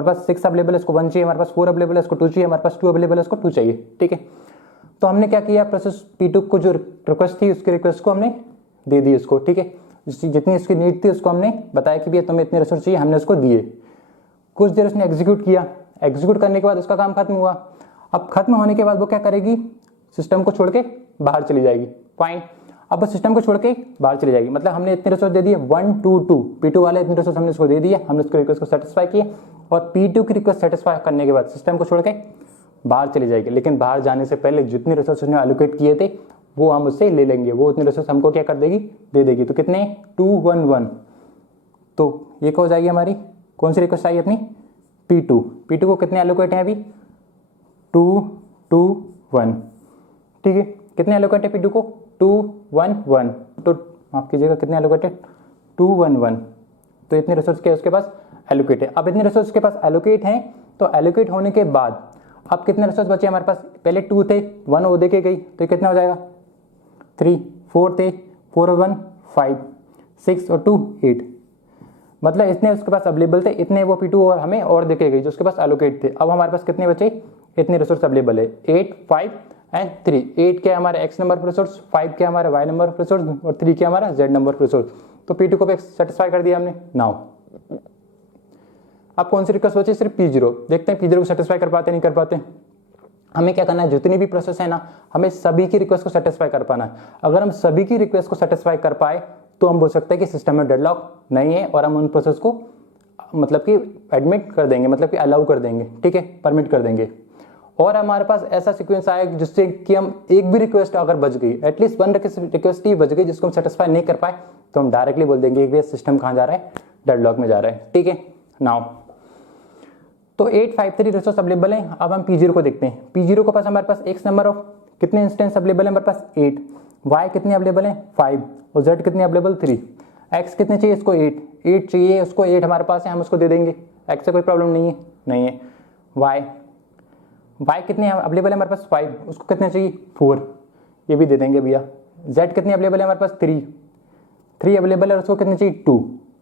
पास 6 अवेलेबल है, इसको 1 चाहिए, हमारे पास 4 अवेलेबल है, इसको 2 चाहिए, हमारे पास 2 अवेलेबल है, इसको 2 चाहिए। ठीक है, तो हमने क्या किया, प्रोसेस P2 को जो रिक्वेस्ट थी उसकी रिक्वेस्ट को हमने दे दी उसको। ठीक है, जितनी इसकी नीड थी उसको हमने बताया कि भैया तुम्हें इतने रिसोर्स चाहिए, हमने उसको दिए। कुछ देर उसने एग्जीक्यूट किया, एग्जीक्यूट करने के बाद उसका काम खत्म हुआ। अब खत्म होने के बाद वो क्या करेगी, सिस्टम को छोड़ के बाहर चली जाएगी। फाइन, अब वो सिस्टम को छोड़ के बाहर चली जाएगी, मतलब हमने इतने रिसोर्स दे दिए 1 2 2, P2 वाले इतने रिसोर्स हमने उसको दे दिए, हमने उसकी रिक्वेस्ट को सेटिस्फाई किया और P2 की रिक्वेस्ट सेटिस्फाई करने के बाद सिस्टम को छोड़ के बाहर चली जाएगी। लेकिन बाहर जाने से पहले जितने रिसोर्स उसने एलोकेट किए थे वो हम उससे ले लेंगे, वो उतने रिसोर्स हमको क्या कर देगी, दे देगी। तो कितने 2 1 1, तो ये क्या हो जाएगी हमारी, कौन सी रिक्वेस्ट आई अपनी P2 को कितने एलोकेट हैं अभी 2 2 1। ठीक है, कितने एलोकेट है P2 को 2 1 1, तो माफ कीजिएगा कितने एलोकेट है 2 1 1। तो इतने रिसोर्स के उसके पास एलोकेट है। अब इतने रिसोर्स के पास एलोकेट हैं, तो एलोकेट होने के बाद अब कितने रिसोर्स बचे हमारे पास, पहले 2 थे, 1 वो देके गई, तो ये कितना हो जाएगा 3, 4 थे, 4 और 1 5, 6 और 2 8। मतलब इतने उसके पास अवेलेबल थे, इतने वो P2 और हमें और देके गई जो उसके पास एलोकेट थे। अब हमारे पास कितने बचे, इतने रिसोर्स अवेलेबल है 8 5 एंड 3। 8 क्या हमारे x नंबर ऑफ रिसोर्स, 5 क्या हमारे y नंबर ऑफ रिसोर्स और 3 क्या हमारा z नंबर ऑफ रिसोर्स। तो P2 को भी सेटिस्फाई कर दिया हमने। नाउ अब कौन सी रिक्वेस्ट बची, सिर्फ P0। देखते हैं P0 को सेटिस्फाई कर पाते नहीं कर पाते। हमें क्या करना है, जितनी भी प्रोसेस है ना हमें सभी की रिक्वेस्ट को सेटिस्फाई कर पाना है। अगर हम सभी की रिक्वेस्ट को सेटिस्फाई कर पाए तो हम बोल सकते हैं कि सिस्टम में डेडलॉक नहीं है और हम उन प्रोसेस को मतलब कि एडमिट कर देंगे, मतलब कि अलाउ कर देंगे। ठीक है, परमिट कर देंगे। और हमारे पास ऐसा सीक्वेंस आए जिससे कि हम एक भी रिक्वेस्ट अगर बच गई, एटलीस्ट 1 रिक्वेस्ट ही बच गई जिसको हम सेटिस्फाई नहीं कर पाए, तो हम डायरेक्टली बोल देंगे कि सिस्टम कहाँ जा रहा है, डेडलॉक में जा रहा है। ठीक है, नाउ तो 853 रिसोर्स अवेलेबल है। अब हम P0 को देखते हैं। P0 के पास हमारे पास x नंबर ऑफ कितने इंस्टेंस अवेलेबल है, हमारे पास 8, y कितने अवेलेबल है 5 और z कितने अवेलेबल 3। x कितने चाहिए इसको 8 चाहिए, उसको 8 हमारे पास है, हम उसको दे देंगे, x से कोई प्रॉब्लम नहीं है। y कितने अवेलेबल है हमारे पास 5, उसको कितने चाहिए 4, ये भी दे देंगे भैया। z कितने अवेलेबल है हमारे पास 3 अवेलेबल है, उसको कितने चाहिए 2,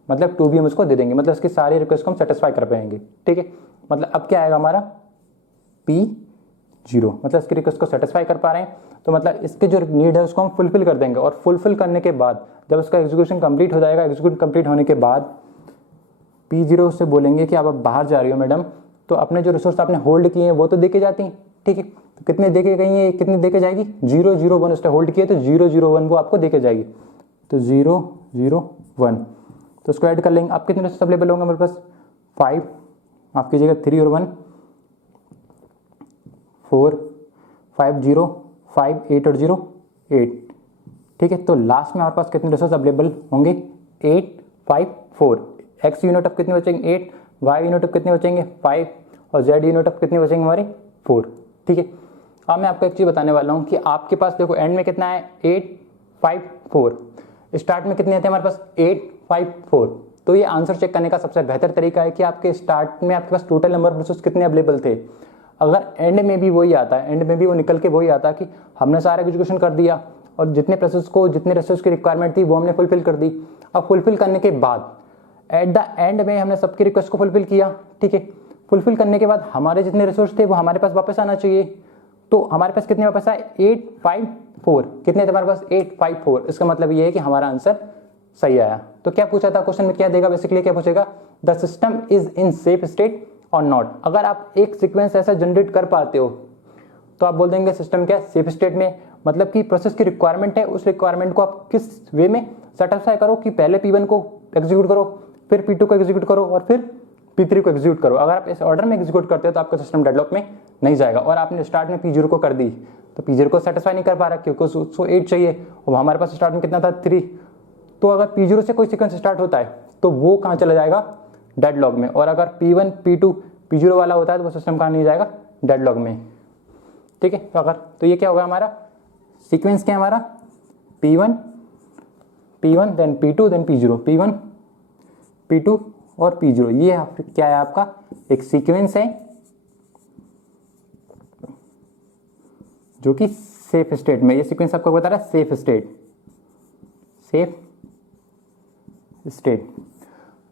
मतलब 2 भी हम उसको दे देंगे, मतलब उसकी सारी रिक्वेस्ट को हम सेटिस्फाई कर पाएंगे। ठीक है, मतलब अब क्या आएगा हमारा P0, मतलब इसकी रिक्वेस्ट को सेटिस्फाई कर पा रहे हैं, तो मतलब इसके जो नीड है उसको हम फुलफिल कर देंगे। और फुलफिल करने के बाद जब उसका एग्जीक्यूशन कंप्लीट हो जाएगा, एग्जीक्यूशन कंप्लीट होने के बाद P0 से बोलेंगे कि आप अब बाहर जा रही हो मैडम, तो अपने जो रिसोर्स आपने होल्ड किए हैं वो तो देके जाती हैं। ठीक है, तो कितने देके गई है, कितने देके जाएगी 0 0 1, उसने होल्ड किए तो 0 0 1 वो आपको देके जाएगी। तो 0 0 1 तो उसको ऐड कर लेंगे। अब कितने रिसोर्स अवेलेबल होंगे हमारे पास? 5, माफ कीजिएगा 3 और 1 4, 5 0 5 8 और 0 8। ठीक है, तो लास्ट में हमारे पास कितने रिसोर्स अवेलेबल होंगे? 8 5 4। एक्स यूनिट ऑफ कितने बचेंगे? 8, वाई यूनिट ऑफ कितने बचेंगे? 5 और जेड यूनिट ऑफ कितने बचेंगे हमारे? 4। ठीक है, अब मैं आपको एक चीज़ बताने वाला हूँ कि आपके पास देखो एंड में कितना है? 8 5 4। स्टार्ट में कितने आते हैं हमारे पास? 8 5 4। तो ये आंसर चेक करने का सबसे बेहतर तरीका है कि आपके स्टार्ट में आपके पास टोटल नंबर ऑफ रिसोर्स कितने अवेलेबल थे। अगर एंड में भी वही आता है, एंड में भी वो निकल के वही आता कि हमने सारा एग्जीक्यूशन कर दिया और जितने रिसोर्स की रिक्वायरमेंट थी वो हमने फुलफिल कर दी। अब फुलफिल करने के बाद एट द एंड में हमने सबकी रिक्वेस्ट को फुलफिल किया। ठीक है, फुलफिल करने के बाद हमारे जितने रिसोर्स थे वो हमारे पास वापस आना चाहिए। तो हमारे पास कितने वापस आए? 8 5 4। कितने थे हमारे पास? 8 5 4। इसका मतलब ये है कि हमारा आंसर सही आया। तो क्या पूछा था क्वेश्चन में? क्या देगा बेसिकली? क्या पूछेगा? The system is in safe state और नॉट। अगर आप एक सीक्वेंस ऐसा जनरेट कर पाते हो तो आप बोल देंगे सिस्टम क्या? सेफ स्टेट में। मतलब कि प्रोसेस की रिक्वायरमेंट है, उस रिक्वायरमेंट को आप किस वे में सेटिस्फाई करो कि पहले P1 को एग्जीक्यूट करो, फिर P2 को एग्जीक्यूट करो और फिर P3 को एग्जीक्यूट करो। अगर आप इस ऑर्डर में एग्जीक्यूट करते हो तो आपका सिस्टम डेडलॉक में नहीं जाएगा। और आपने स्टार्ट में P0 को कर दी तो P0 को सेटिस्फाई नहीं कर पा रहा क्योंकि उसको 8 चाहिए और हमारे पास स्टार्ट में कितना था? 3। तो अगर P0 से कोई सीक्वेंस स्टार्ट होता है तो वो कहाँ चला जाएगा? डेडलॉक में। और अगर P1 P2 P0 वाला होता है तो वो सिस्टम कहाँ नहीं जाएगा? डेडलॉक में। ठीक है, तो ये क्या होगा हमारा सीक्वेंस? क्या है हमारा? P1 then P2 then P0, P1 P2 और P0। ये क्या है आपका? एक सीक्वेंस है जो कि सेफ स्टेट में, ये सीक्वेंस आपको बता रहा है सेफ स्टेट।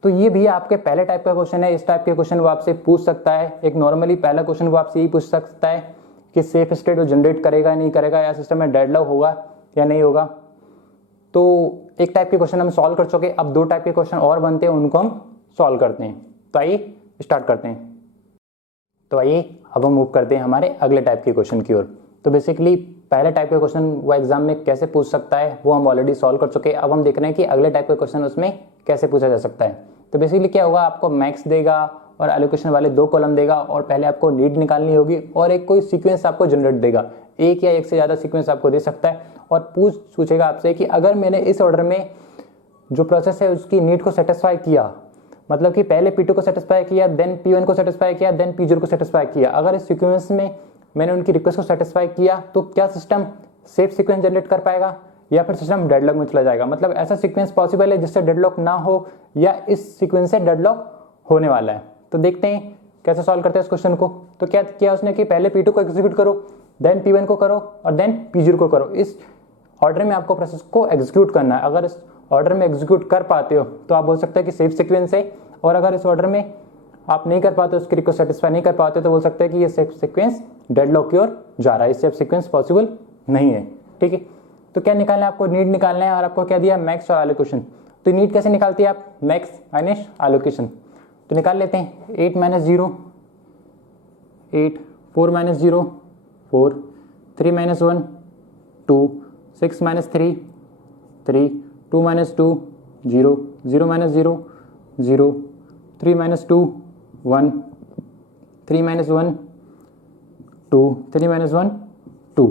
तो ये भी आपके पहले टाइप का क्वेश्चन है। इस टाइप के क्वेश्चन वो आपसे पूछ सकता है। एक नॉर्मली पहला क्वेश्चन वो आपसे यही पूछ सकता है कि सेफ स्टेट वो जनरेट करेगा नहीं करेगा, या सिस्टम में डेडलॉक होगा या नहीं होगा। तो एक टाइप के क्वेश्चन हम सॉल्व कर चुके। अब 2 टाइप के क्वेश्चन और बनते हैं, उनको हम सॉल्व करते हैं। तो आइए स्टार्ट करते हैं। तो आइए अब हम मूव करते हैं हमारे अगले टाइप के क्वेश्चन की ओर। तो बेसिकली पहले टाइप के क्वेश्चन वो एग्जाम में कैसे पूछ सकता है वो हम ऑलरेडी सॉल्व कर चुके हैं। अब हम देख रहे हैं कि अगले टाइप के क्वेश्चन उसमें कैसे पूछा जा सकता है। तो बेसिकली क्या होगा, आपको मैक्स देगा और एलोकेशन वाले 2 कॉलम देगा और पहले आपको नीड निकालनी होगी और एक कोई सीक्वेंस आपको जनरेट देगा। एक या एक से ज़्यादा सीक्वेंस आपको दे सकता है और पूछेगा आपसे कि अगर मैंने इस ऑर्डर में जो प्रोसेस है उसकी नीड को सेटिस्फाई किया, मतलब कि पहले P2 को सेटिस्फाई किया, देन P1 को सेटिस्फाई किया, देन P0 को सेटिस्फाई किया। अगर इस सीक्वेंस में मैंने उनकी रिक्वेस्ट को सेटिस्फाई किया तो क्या सिस्टम सेफ सीक्वेंस जनरेट कर पाएगा या फिर सिस्टम डेडलॉक में चला जाएगा। मतलब ऐसा सीक्वेंस पॉसिबल है जिससे डेडलॉक ना हो या इस सीक्वेंस से डेडलॉक होने वाला है। तो देखते हैं कैसे सॉल्व करते हैं इस क्वेश्चन को। तो क्या किया उसने कि पहले P2 को एग्जीक्यूट करो, देन P1 को करो और देन P0 को करो। इस ऑर्डर में आपको प्रोसेस को एग्जीक्यूट करना है। अगर इस ऑर्डर में एग्जीक्यूट कर पाते हो तो आप बोल सकते हैं कि सेफ सीक्वेंस है, और अगर इस ऑर्डर में आप नहीं कर पाते, उसकी रिक्वेस्ट सेटिस्फाई नहीं कर पाते, तो बोल सकते हैं कि ये सेफ सीक्वेंस डेडलॉक की ओर जा रहा है, सेफ सीक्वेंस पॉसिबल नहीं है। ठीक है, तो क्या निकालना है आपको? नीड निकालना है और आपको क्या दिया? मैक्स और एलोकेशन। तो नीड कैसे निकालती है आप? Max minus allocation. तो निकाल लेते हैं। 8 - 0 8, 4 - 0 4, 3 - 1 2, 6 - 3 3, 2 - 2 0, 0 - 0 0, 3 - 2 1, 3 - 1 2, 3 - 1 2।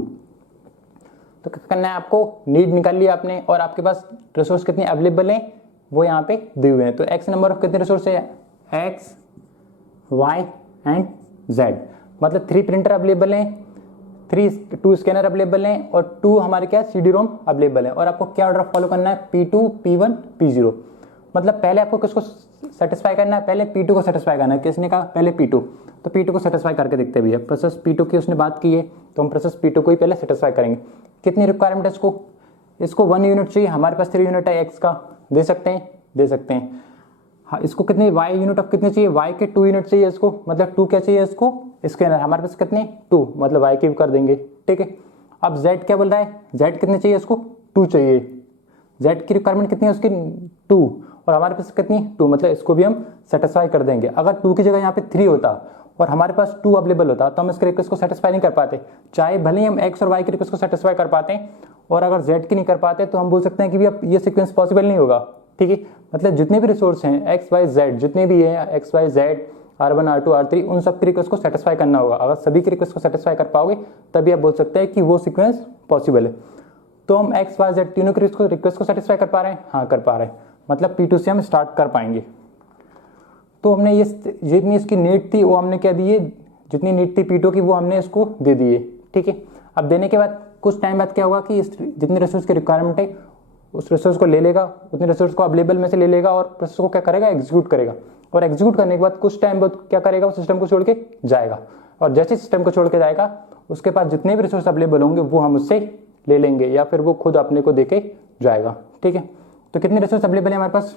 तो क्या करना है आपको? नीड निकाल लिया आपने और आपके पास रिसोर्स कितने अवेलेबल हैं वो यहाँ पे दिए हुए हैं। तो एक्स नंबर ऑफ कितने रिसोर्स है? X, Y and Z. मतलब 3 प्रिंटर अवेलेबल हैं, 2 स्कैनर अवेलेबल हैं और 2 हमारे क्या CD-ROM अवेलेबल है। और आपको क्या ऑर्डर फॉलो करना है? P2 P1 P0। मतलब पहले आपको किसको सेटिस्फाई करना है? पहले P2 को सेटिस्फाई करना है। किसने कहा? पहले P2। तो P2 को सेटिस्फाई करके देखते हैं भैया। प्रोसेस P2 की उसने बात की है तो हम प्रोसेस P2 को ही पहले सेटिस्फाई करेंगे। कितनी रिक्वायरमेंट है इसको 1 यूनिट चाहिए। हमारे पास 3 यूनिट है एक्स का, दे सकते हैं। हाँ, इसको कितने वाई यूनिट ऑफ कितने चाहिए? वाई के 2 यूनिट चाहिए इसको, मतलब 2 क्या चाहिए इसको? स्कैनर। हमारे पास कितने? 2, मतलब वाई की कर देंगे। ठीक है, अब जेड क्या बोल रहा है? जेड कितने चाहिए इसको? 2 चाहिए। जेड की रिक्वायरमेंट कितनी है उसकी? 2, और हमारे पास कितनी? 2, मतलब इसको भी हम सेटिस्फाई कर देंगे। अगर 2 की जगह यहाँ पे 3 होता और हमारे पास 2 अवेलेबल होता तो हम इसके रिक्वेस्ट को सेटिस्फाई नहीं कर पाते। चाहे भले ही हम एक्स और वाई की रिक्वेस्ट को सेटिस्फाई कर पाते हैं, और अगर जेड की नहीं कर पाते तो हम बोल सकते हैं कि भी अब ये सीक्वेंस पॉसिबल नहीं होगा। ठीक है। मतलब जितने भी रिसोर्स हैं एक्स वाई जेड, जितने भी हैं x Y Z, R1 R2 R3, उन सब की रिक्वेस्ट को सेटिस्फाई करना होगा। अगर सभी की रिक्वेस्ट को सेटिस्फाई कर पाओगे तभी आप बोल सकते हैं कि वो सीक्वेंस पॉसिबल है। तो हम एक्स वाई जेड तीनों की रिक्वेस्ट को सेटिस्फाई कर पा रहे हैं, हाँ कर पा रहे हैं, मतलब P2 से हम स्टार्ट कर पाएंगे। तो हमने ये जितनी इसकी नीड थी वो हमने क्या दिए, जितनी नीड थी P2 की वो हमने इसको दे दिए, ठीक है। अब देने के बाद कुछ टाइम बाद क्या होगा कि इस जितने रिसोर्स की रिक्वायरमेंट है उस रिसोर्स को ले लेगा, उतने रिसोर्स को अवेलेबल में से ले लेगा और प्रोसेस को क्या करेगा, एग्जीक्यूट करेगा। और एग्जीक्यूट करने के बाद कुछ टाइम बाद क्या करेगा, वो सिस्टम को छोड़ के जाएगा। और जैसे सिस्टम को छोड़ के जाएगा उसके पास जितने भी रिसोर्स अवेलेबल होंगे वो हम उससे ले लेंगे या फिर वो खुद अपने को देके जाएगा, ठीक है। तो कितने रिसोर्स अवेलेबल है हमारे पास,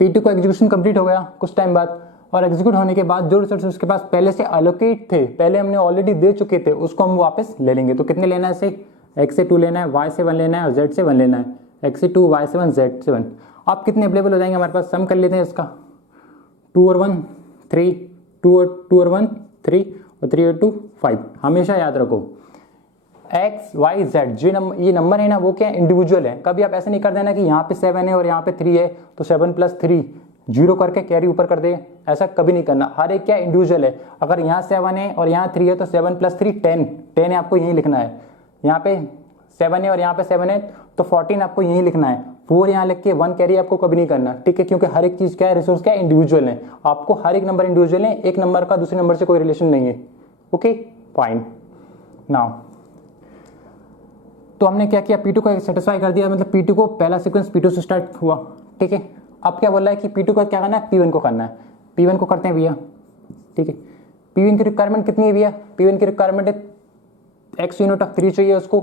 P2 को एग्जीक्यूशन कंप्लीट हो गया कुछ टाइम बाद, और एग्जीक्यूट होने के बाद जो रिसोर्स उसके पास पहले से एलोकेट थे, पहले हमने ऑलरेडी दे चुके थे, उसको हम वापस ले लेंगे। तो कितने लेना है इसे, x से 2 लेना है, y से 1 लेना है और z से 1 लेना है, x से 2 y से 1 z से 1। अब कितने अवेलेबल हो जाएंगे हमारे पास, सम कर लेते हैं इसका, 2 और 1 3, 2 और 1 3 और 3 और 2 5। हमेशा याद रखो x y z ये नंबर है ना वो क्या इंडिविजुअल है। कभी आप ऐसे नहीं कर देना कि यहाँ पे 7 है और यहाँ पे 3 है तो 7 + 3 जीरो करके कैरी ऊपर कर दे, ऐसा कभी नहीं करना। हर एक क्या इंडिविजुअल है। अगर यहाँ 7 है और यहाँ 3 है तो 7 + 3 10 है, आपको यही लिखना है। यहाँ पे 7 है और यहाँ पे 7 है तो 14 आपको यही लिखना है। 4 यहाँ लिख के 1 कैरी आपको कभी नहीं करना, ठीक है, क्योंकि हर एक चीज़ क्या है, रिसोर्स क्या है, इंडिविजुअल है। आपको हर एक नंबर इंडिविजुअल है, एक नंबर का दूसरे नंबर से कोई रिलेशन नहीं है। Okay fine. नाउ तो हमने क्या किया, P2 को सेटिस्फाई कर दिया, मतलब P2 को पहला सीक्वेंस P2 से स्टार्ट हुआ, ठीक है। अब क्या बोल रहा है कि P2 को क्या करना है, P1 को करना है। P1 को करते हैं भैया, ठीक है। P1 की रिक्वायरमेंट कितनी है भैया, P1 की रिक्वायरमेंट है x यूनिट ऑफ 3 चाहिए उसको,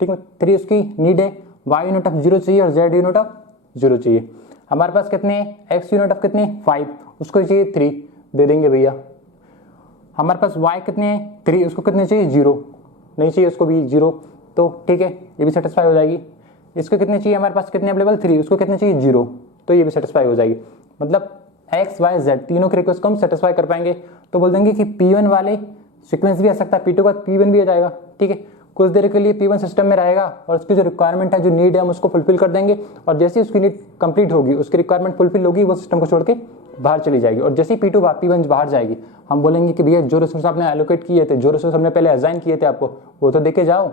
ठीक है, 3 उसकी नीड है, y यूनिट ऑफ 0 चाहिए और z यूनिट ऑफ 0 चाहिए। हमारे पास कितने हैं, x यूनिट ऑफ कितने 5, उसको चाहिए 3, दे देंगे भैया। हमारे पास y कितने हैं 3, उसको कितने चाहिए 0, नहीं चाहिए उसको भी 0, तो ठीक है ये भी सेटिस्फाई हो जाएगी। इसको कितने चाहिए, हमारे पास कितने अवेलेबल 3, उसको कितने चाहिए 0, तो ये भी सेटिस्फाई हो जाएगी। मतलब x y z तीनों के रिक्वेस्ट को हम सेटिस्फाई कर पाएंगे। तो बोल देंगे कि P1 वाले सीक्वेंस भी आ सकता है, P2 का P1 भी आ जाएगा, ठीक है। कुछ देर के लिए P1 सिस्टम में रहेगा और उसकी जो रिक्वायरमेंट है, जो नीड है, हम उसको फुलफिल कर देंगे। और जैसे ही उसकी नीड कंप्लीट होगी, उसकी रिक्वायरमेंट फुलफिल होगी, वो सिस्टम को छोड़ के बाहर चली जाएगी। और जैसे ही P1 बाहर जाएगी, हम बोलेंगे कि भैया जो रिसोर्स आपने एलोकेट किए थे, जो रिसोर्स हमने पहले असाइन किए थे आपको, वो तो देके जाओ।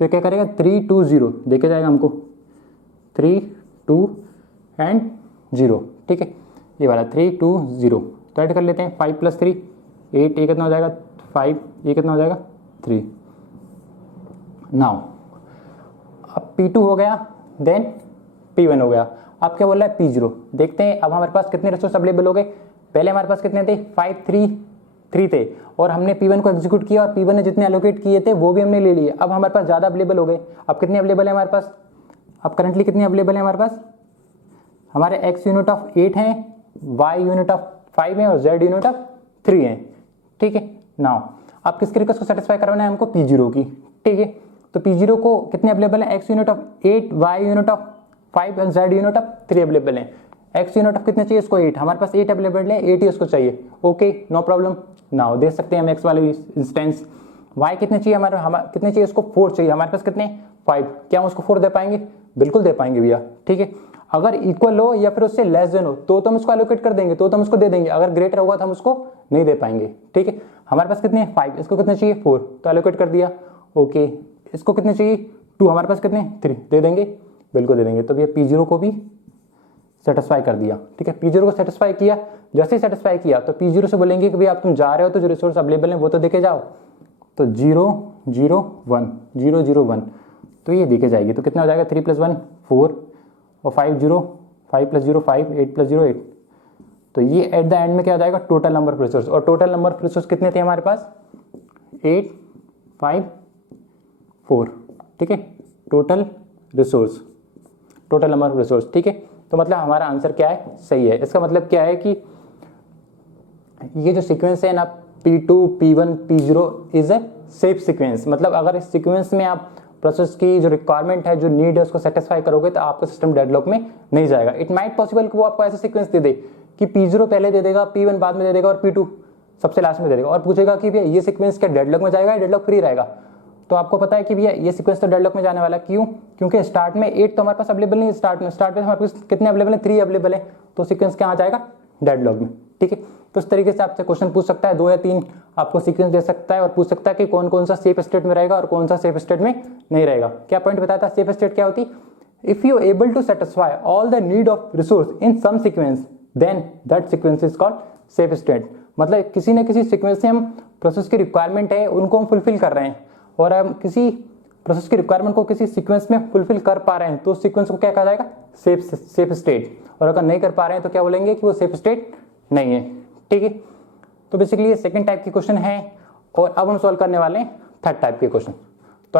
तो क्या करेगा, 3 2 0 देके जाएगा हमको, 3 2 एंड 0, ठीक है। ये वाला 3 2 0 तो ऐड कर लेते हैं, 5 + 3 8, ये कितना हो जाएगा 5, ये कितना हो जाएगा 3। नाउ अब P2 हो गया, देन P1 हो गया। अब क्या बोल रहा है P0, देखते हैं अब हमारे पास कितने रिसोर्स अवेलेबल हो गए। पहले हमारे पास कितने थे, 5 3 3 थे, और हमने P1 को एग्जीक्यूट किया और P1 ने जितने एलोकेट किए थे वो भी हमने ले लिए। अब हमारे पास ज़्यादा अवेलेबल हो गए। अब कितने अवेलेबल है हमारे पास, अब करंटली कितने अवेलेबल है हमारे पास, हमारे x यूनिट ऑफ 8 है, y यूनिट ऑफ 5 है और z यूनिट ऑफ 3 है, ठीक है। नाउ अब किसके रिक्वेस्ट को सेटिस्फाई करवाना है हमको, P0 की, ठीक है। तो P0 को कितने अवेलेबल है, x unit of 8, y unit of 5 और z यूनिट ऑफ 3 अवेलेबल है। x यूनिट ऑफ कितने चाहिए इसको 8, हमारे पास 8 अवेलेबल है, 8 ही उसको चाहिए, ओके नो प्रॉब्लम। नाउ देख सकते हैं हम x वाले इंस्टेंस। y कितने चाहिए, हमारे कितने चाहिए इसको 4 चाहिए, हमारे पास कितने 5, क्या हम उसको 4 दे पाएंगे, बिल्कुल दे पाएंगे भैया, ठीक है। अगर इक्वल हो या फिर उससे लेस देन हो तो हम उसको एलोकेट कर देंगे, तो हम उसको दे देंगे। अगर ग्रेटर होगा तो हम उसको नहीं दे पाएंगे, ठीक है। हमारे पास कितने 5, इसको कितने चाहिए 4, तो एलोकेट कर दिया, ओके। इसको कितने चाहिए 2, हमारे पास कितने 3, दे देंगे, बिल्कुल दे देंगे। तो भैया P0 को भी सेटिस्फाई कर दिया, ठीक है। P0 को सेटिस्फाई किया, जैसे ही सेटिस्फाई किया तो P0 से बोलेंगे कि भैया आप तुम जा रहे हो तो जो रिसोर्स अवेलेबल है वो तो देके जाओ। तो 0 0 1 0 0 1 तो ये देके जाएगी। तो कितना हो जाएगा, 3 + 1 4 और 5 0 5 + 0 5 8 + 0 8। तो ये एट द एंड में क्या हो जाएगा, टोटल नंबर ऑफ रिसोर्स। और टोटल नंबर ऑफ रिसोर्स कितने थे हमारे पास, 8 5 4, ठीक है। Total resource, total number of resource, ठीक है। तो मतलब हमारा आंसर क्या है, सही है। इसका मतलब क्या है कि ये जो सीक्वेंस है ना, P2 P1 P0 is a safe sequence. मतलब अगर इस सीक्वेंस में आप प्रोसेस की जो रिक्वायरमेंट है, जो नीड है, उसको सेटिस्फाई करोगे तो आपका सिस्टम डेडलॉक में नहीं जाएगा। इट माइट पॉसिबल कि वो आपको ऐसा सीक्वेंस दे दे कि P0 पहले दे देगा, P1 बाद में दे देगा और P2 सबसे लास्ट में दे देगा, और पूछेगा कि भैया ये सीक्वेंस क्या डेडलॉक में जाएगा या डेडलॉक फ्री रहेगा। तो आपको पता है कि भैया ये सीक्वेंस तो डेडलॉक में जाने वाला, क्यों? क्योंकि स्टार्ट में 8 तो हमारे पास अवेलेबल नहीं है, स्टार्ट में हमारे पास कितने अवेलेबल है? 3 अवेलेबल है, तो सीक्वेंस कहाँ जाएगा? डेडलॉक में। ठीक है, तो इस तरीके से आपसे क्वेश्चन पूछ सकता है, 2 या 3 आपको सीक्वेंस दे सकता है और पूछ सकता है कि कौन कौन सा सेफ स्टेट में रहेगा और कौन सा सेफ स्टेट में नहीं रहेगा। क्या पॉइंट बताया था? सेफ स्टेट क्या होती? If you able to satisfy all the need of resource in some sequence then that sequence is called safe state. मतलब किसी न किसी सीक्वेंस से हम प्रोसेस की रिक्वायरमेंट है उनको हम फुलफिल कर रहे हैं और हम किसी प्रोसेस की रिक्वायरमेंट को किसी सीक्वेंस में फुलफिल कर पा रहे हैं तो उस सीक्वेंस को क्या कहा जाएगा? Safe state. और अगर नहीं कर पा रहे हैं तो क्या बोलेंगे कि वो सेफ स्टेट नहीं है। ठीक है, तो बेसिकली ये सेकंड टाइप के क्वेश्चन है और अब हम सॉल्व करने वाले हैं थर्ड टाइप के क्वेश्चन। तो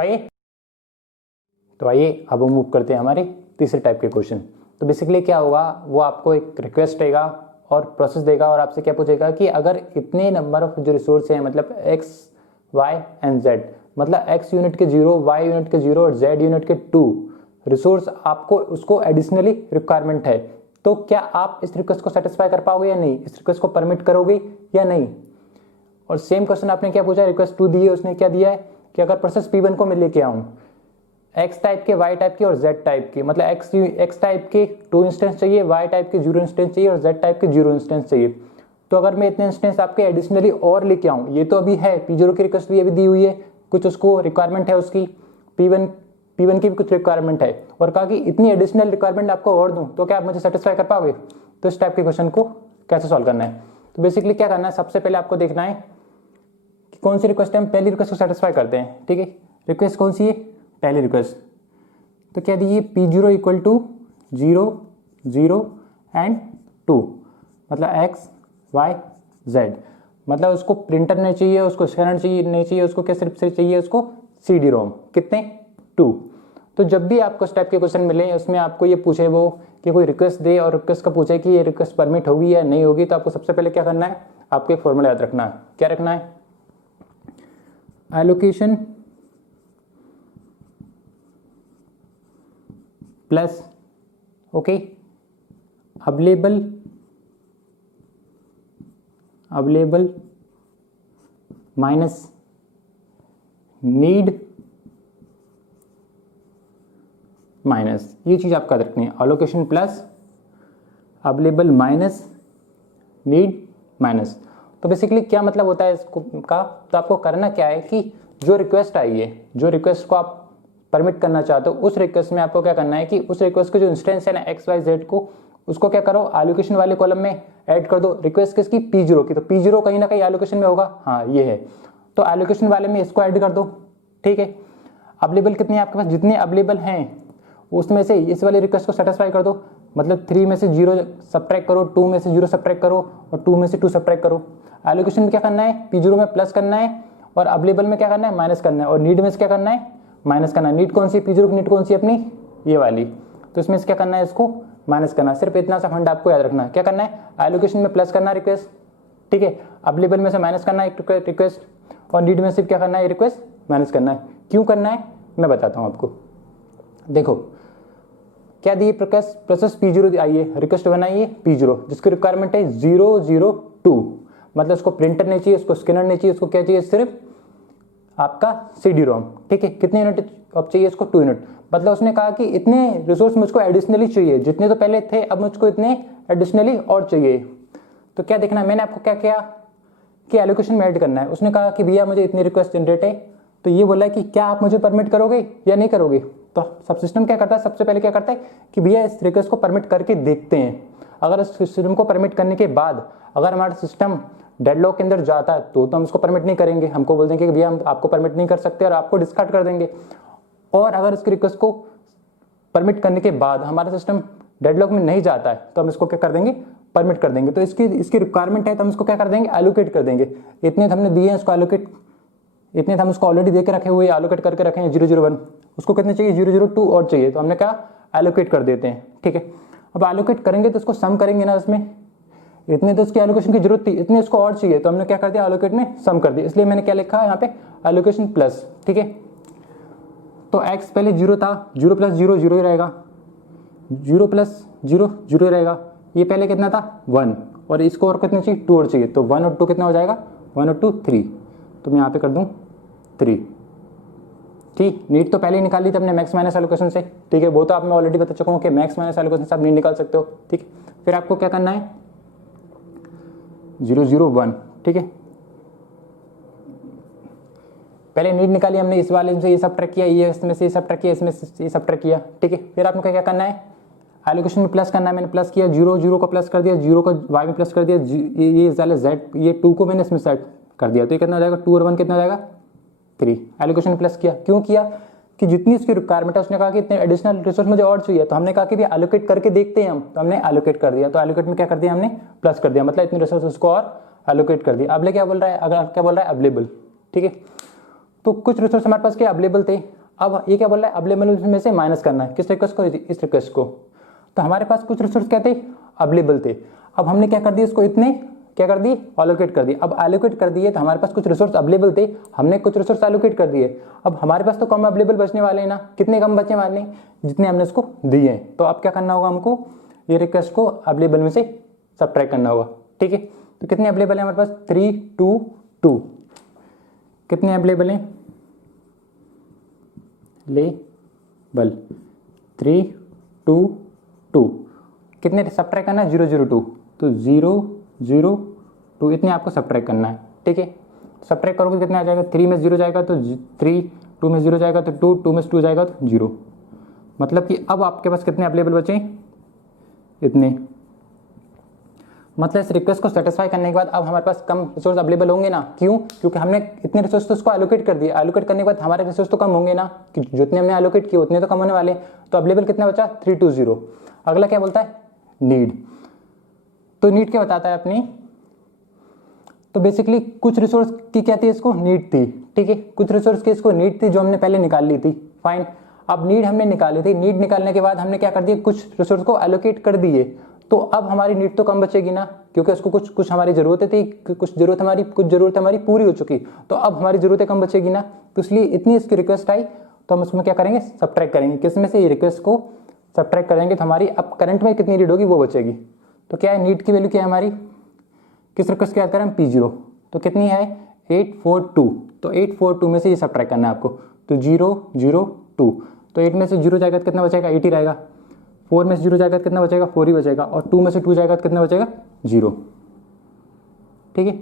आइए अब हम मूव करते हैं हमारे तीसरे टाइप के क्वेश्चन। तो बेसिकली क्या होगा, वो आपको एक रिक्वेस्ट देगा और प्रोसेस देगा और आपसे क्या पूछेगा कि अगर इतने नंबर ऑफ जो रिसोर्स हैं, मतलब x, y एंड z, मतलब x यूनिट के 0, y यूनिट के 0 और z यूनिट के 2 रिसोर्स आपको उसको एडिशनली रिक्वायरमेंट है, तो क्या आप इस रिक्वेस्ट को सेटिस्फाई कर पाओगे या नहीं? इस रिक्वेस्ट को परमिट करोगे या नहीं? और सेम क्वेश्चन आपने क्या पूछा, रिक्वेस्ट 2 दी है, उसने क्या दिया है कि अगर प्रोसेस P1 को मैं लेके आऊं x टाइप के, y टाइप के और z टाइप के, मतलब x टाइप के 2 इंस्टेंस चाहिए, y टाइप के 0 इंस्टेंस चाहिए और z टाइप के 0 इंस्टेंस चाहिए। तो अगर मैं इतने इंस्टेंस आपके एडिशनली और लेके आऊं, ये तो अभी है P0 की रिक्वेस्ट भी अभी दी हुई है, कुछ उसको रिक्वायरमेंट है उसकी, P1 की भी कुछ रिक्वायरमेंट है और कहा कि इतनी एडिशनल रिक्वायरमेंट आपको और दूं तो क्या आप मुझे सेटिस्फाई कर पाओगे? तो इस टाइप के क्वेश्चन को कैसे सॉल्व करना है? तो बेसिकली क्या करना है, सबसे पहले आपको देखना है कि कौन सी रिक्वेस्ट है, हम पहली रिक्वेस्ट को सेटिस्फाई करते हैं। ठीक है, रिक्वेस्ट कौन सी है? पहली रिक्वेस्ट। तो क्या दी है? P0 इक्वल टू 0, 0 एंड 2, मतलब x, y, z। मतलब उसको प्रिंटर नहीं चाहिए, उसको स्कैनर चाहिए नहीं चाहिए, उसको क्या सिर्फ से चाहिए? उसको CD-ROM। कितने? 2। तो जब भी आपको इस टाइप के क्वेश्चन मिले उसमें आपको ये पूछे वो कि कोई रिक्वेस्ट दे और रिक्वेस्ट का पूछे कि ये रिक्वेस्ट परमिट होगी या नहीं होगी, तो आपको सबसे पहले क्या करना है? आपको एक फॉर्मूला याद रखना है। क्या रखना है? Allocation plus okay available minus need minus, ये चीज आपका रखनी है। Allocation plus available minus need minus. तो बेसिकली क्या मतलब होता है इसको का? तो आपको करना क्या है कि जो रिक्वेस्ट आई है, जो रिक्वेस्ट को आप परमिट करना चाहते हो, उस रिक्वेस्ट में आपको क्या करना है कि उस रिक्वेस्ट के जो इंस्टेंस है ना x, y, z को, उसको क्या करो? एलोकेशन वाले कॉलम में ऐड कर दो। रिक्वेस्ट किसकी? P0 की, तो P0 कहीं ना कहीं एलोकेशन में होगा, हाँ ये है, तो एलोकेशन वाले में इसको ऐड कर दो। ठीक है, अवेलेबल कितने आपके पास? जितने अवेलेबल हैं उसमें से इस वाली रिक्वेस्ट को सेटिस्फाई कर दो, मतलब 3 में से 0 सब्ट्रैक्ट करो, 2 में से 0 सब्ट्रैक्ट करो और 2 में से 2 सब्ट्रैक्ट करो। एलोकेशन में क्या करना है? P0 में प्लस करना है और अवेलेबल में क्या करना है? माइनस करना है और नीड में से क्या करना है? माइनस करना है। नीड कौन सी? P0 की नीड कौन सी अपनी? ये वाली। तो इसमें से क्या करना है? इसको माइनस करना है। सिर्फ इतना सा फंड आपको याद रखना है। क्या करना है? एलोकेशन में प्लस करना है रिक्वेस्ट, ठीक है, अवेलेबल में से माइनस करना है एक रिक्वेस्ट और नीड में सिर्फ क्या करना है? रिक्वेस्ट माइनस करना है। क्यों करना है मैं बताता हूँ आपको। देखो क्या दी? प्रोसेस P0 आई है, रिक्वेस्ट बनाइए P0 जिसकी रिक्वायरमेंट है 002, मतलब उसको प्रिंटर नहीं चाहिए, उसको स्कैनर नहीं चाहिए, उसको क्या चाहिए? सिर्फ आपका CD-ROM। ठीक है, कितने यूनिट अब चाहिए इसको? 2 यूनिट। मतलब उसने कहा कि इतने रिसोर्स मुझको एडिशनली चाहिए, जितने तो पहले थे अब मुझको इतने एडिशनली और चाहिए। तो क्या देखना है? मैंने आपको क्या किया कि एलोकेशन में ऐड करना है। उसने कहा कि भैया मुझे इतनी रिक्वेस्ट जनरेट है, तो ये बोला कि क्या आप मुझे परमिट करोगे या नहीं करोगे? तो सब सिस्टम क्या करता है? सबसे पहले क्या करता है कि भैया इस रिक्वेस्ट को परमिट करके देखते हैं। अगर इस सिस्टम को परमिट करने के बाद अगर हमारा सिस्टम डेडलॉक के अंदर जाता है तो हम इसको परमिट नहीं करेंगे, हमको बोल देंगे कि भैया हम आपको परमिट नहीं कर सकते और आपको डिस्कार्ड कर देंगे। और अगर इसकी रिक्वेस्ट को परमिट करने के बाद हमारा सिस्टम डेडलॉक में नहीं जाता है तो हम इसको क्या कर देंगे? परमिट कर देंगे। तो इसकी रिक्वायरमेंट है तो हम इसको क्या कर देंगे? एलोकेट कर देंगे। इतने हमने दिए हैं इसको एलोकेट, इतने हम उसको ऑलरेडी दे के रखे हुए, एलोकेट करके रखे हैं 001, उसको कितने चाहिए? 002 और चाहिए, तो हमने क्या एलोकेट कर देते हैं। ठीक है, अब एलोकेट करेंगे तो इसको सम करेंगे ना, इसमें इतने तो इसकी एलोकेशन की जरूरत थी, इतने इसको और चाहिए, तो हमने क्या कर दिया? एलोकेट में सम कर दिया। इसलिए मैंने क्या लिखा है यहाँ पे? Allocation plus. ठीक है, तो x पहले 0 था, 0 प्लस 0 0 ही रहेगा, 0 प्लस 0 0 रहेगा। ये पहले कितना था? 1, और इसको और कितने चाहिए? 2 और चाहिए, तो 1 और 2 कितना हो जाएगा? 1 और 2 3, तो मैं यहाँ पे कर दूँ 3। ठीक, नीड तो पहले ही निकाल ली थी अपने मैक्स माइनस एलोकेशन से, ठीक है, वो तो आप मैं ऑलरेडी बता चुका हूँ कि मैक्स माइनस एलोकेशन से आप नीड निकाल सकते हो, ठीक। फिर आपको क्या करना है 0 0 1, ठीक है, पहले नीड निकाली हमने, इस वाले से ये सब ट्रैक किया, ये इसमें से ये सब ट्रैक किया, इसमें से ये सब ट्रैक किया, ठीक है। फिर आपको क्या करना है एलोकेशन में प्लस करना है, मैंने प्लस किया, 0 0 को प्लस कर दिया, 0 को y में प्लस कर दिया, ये वाले z, ये 2 को मैंने इसमें सेट कर दिया, तो ये कितना हो जाएगा 2 और 1 कितना हो जाएगा 3। एलोकेशन में प्लस किया, क्यों किया कि जितनी इसकी रिक्वायरमेंट है उसने कहा कि इतने एडिशनल रिसोर्स मुझे और चाहिए, तो हमने कहा कि भी एलोकेट करके देखते हैं हम, तो हमने एलोकेट कर दिया, तो एलोकेट में क्या कर दिया हमने प्लस कर दिया, मतलब इतने रिसोर्स उसको और एलोकेट कर दिया। अब क्या बोल रहा है, अगर क्या बोल रहा है अवेलेबल, ठीक है, तो कुछ रिसोर्स हमारे पास क्या अवेलेबल थे, अब ये क्या बोल रहा है अवेलेबल में से माइनस करना है, किस रिक्वेस्ट को, इस रिक्वेस्ट को, तो हमारे पास कुछ रिसोर्स क्या थे अवेलेबल थे, अब हमने क्या कर दिया इसको इतने क्या कर दी एलोकेट कर दिए। अब एलोकेट कर दिए तो हमारे पास कुछ रिसोर्स अवेलेबल थे, हमने कुछ रिसोर्स एलोकेट कर दिए, अब हमारे पास तो कम अवेलेबल बचने वाले हैं ना, कितने कम बचने वाले हैं जितने हमने इसको दिए हैं। तो अब क्या करना होगा हमको ये रिक्वेस्ट को अवेलेबल में से सबट्रैक्ट करना होगा, ठीक है। तो कितने अवेलेबल है हमारे पास 3 2 2, कितने अवेलेबल हैं लेबल 3 2 2, कितने सबट्रैक्ट करना है 0 0 2, तो 0 0 2 इतने आपको सबट्रैक्ट करना है, ठीक है। सबट्रैक्ट करोगे कितना आ जाएगा 3 में 0 जाएगा तो 3, 2 में 0 जाएगा तो 2, 2 में 2 जाएगा तो 0, मतलब कि अब आपके पास कितने अवेलेबल बचे इतने, मतलब इस रिक्वेस्ट को सेटिस्फाई करने के बाद अब हमारे पास कम रिसोर्स अवेलेबल होंगे ना, क्यों, क्योंकि हमने इतने रिसोर्स तो उसको एलोकेट कर दिए, एलोकेट करने के बाद हमारे रिसोर्स तो कम होंगे ना, कि जितने हमने एलोकेट किए उतने तो कम होने वाले, तो अवेलेबल कितना बचा 3 2 0। अगला क्या बोलता है नीड, तो नीड क्या बताता है अपनी, तो बेसिकली कुछ रिसोर्स की क्या थी इसको नीड थी, ठीक है, कुछ रिसोर्स की इसको नीड थी जो हमने पहले निकाल ली थी, फाइन। अब नीड हमने निकाली थी, नीड निकालने के बाद हमने क्या कर दिया कुछ रिसोर्स को एलोकेट कर दिए, तो अब हमारी नीड तो कम बचेगी ना, क्योंकि उसको कुछ हमारी जरूरतें थी, कुछ जरूरत हमारी पूरी हो चुकी, तो अब हमारी जरूरतें कम बचेगी ना, तो इसलिए इतनी इसकी रिक्वेस्ट आई, तो हम उसमें क्या करेंगे सबट्रैक्ट करेंगे, किस में से ये रिक्वेस्ट को सबट्रैक्ट करेंगे, तो हमारी अब करंट में कितनी नीड होगी वो बचेगी। तो क्या है नीड की वैल्यू क्या है हमारी, किस रिक्वेस्ट की याद करें हम P0, तो कितनी है 842, तो 842 में से ये सबट्रैक्ट करना है आपको, तो 0 0 2, तो 8 में से 0 जाएगा तो कितना बचेगा 8 ही रहेगा, 4 में से 0 जाएगा तो कितना बचेगा 4 ही बचेगा, और 2 में से 2 जाएगा तो कितना बचेगा 0, ठीक है।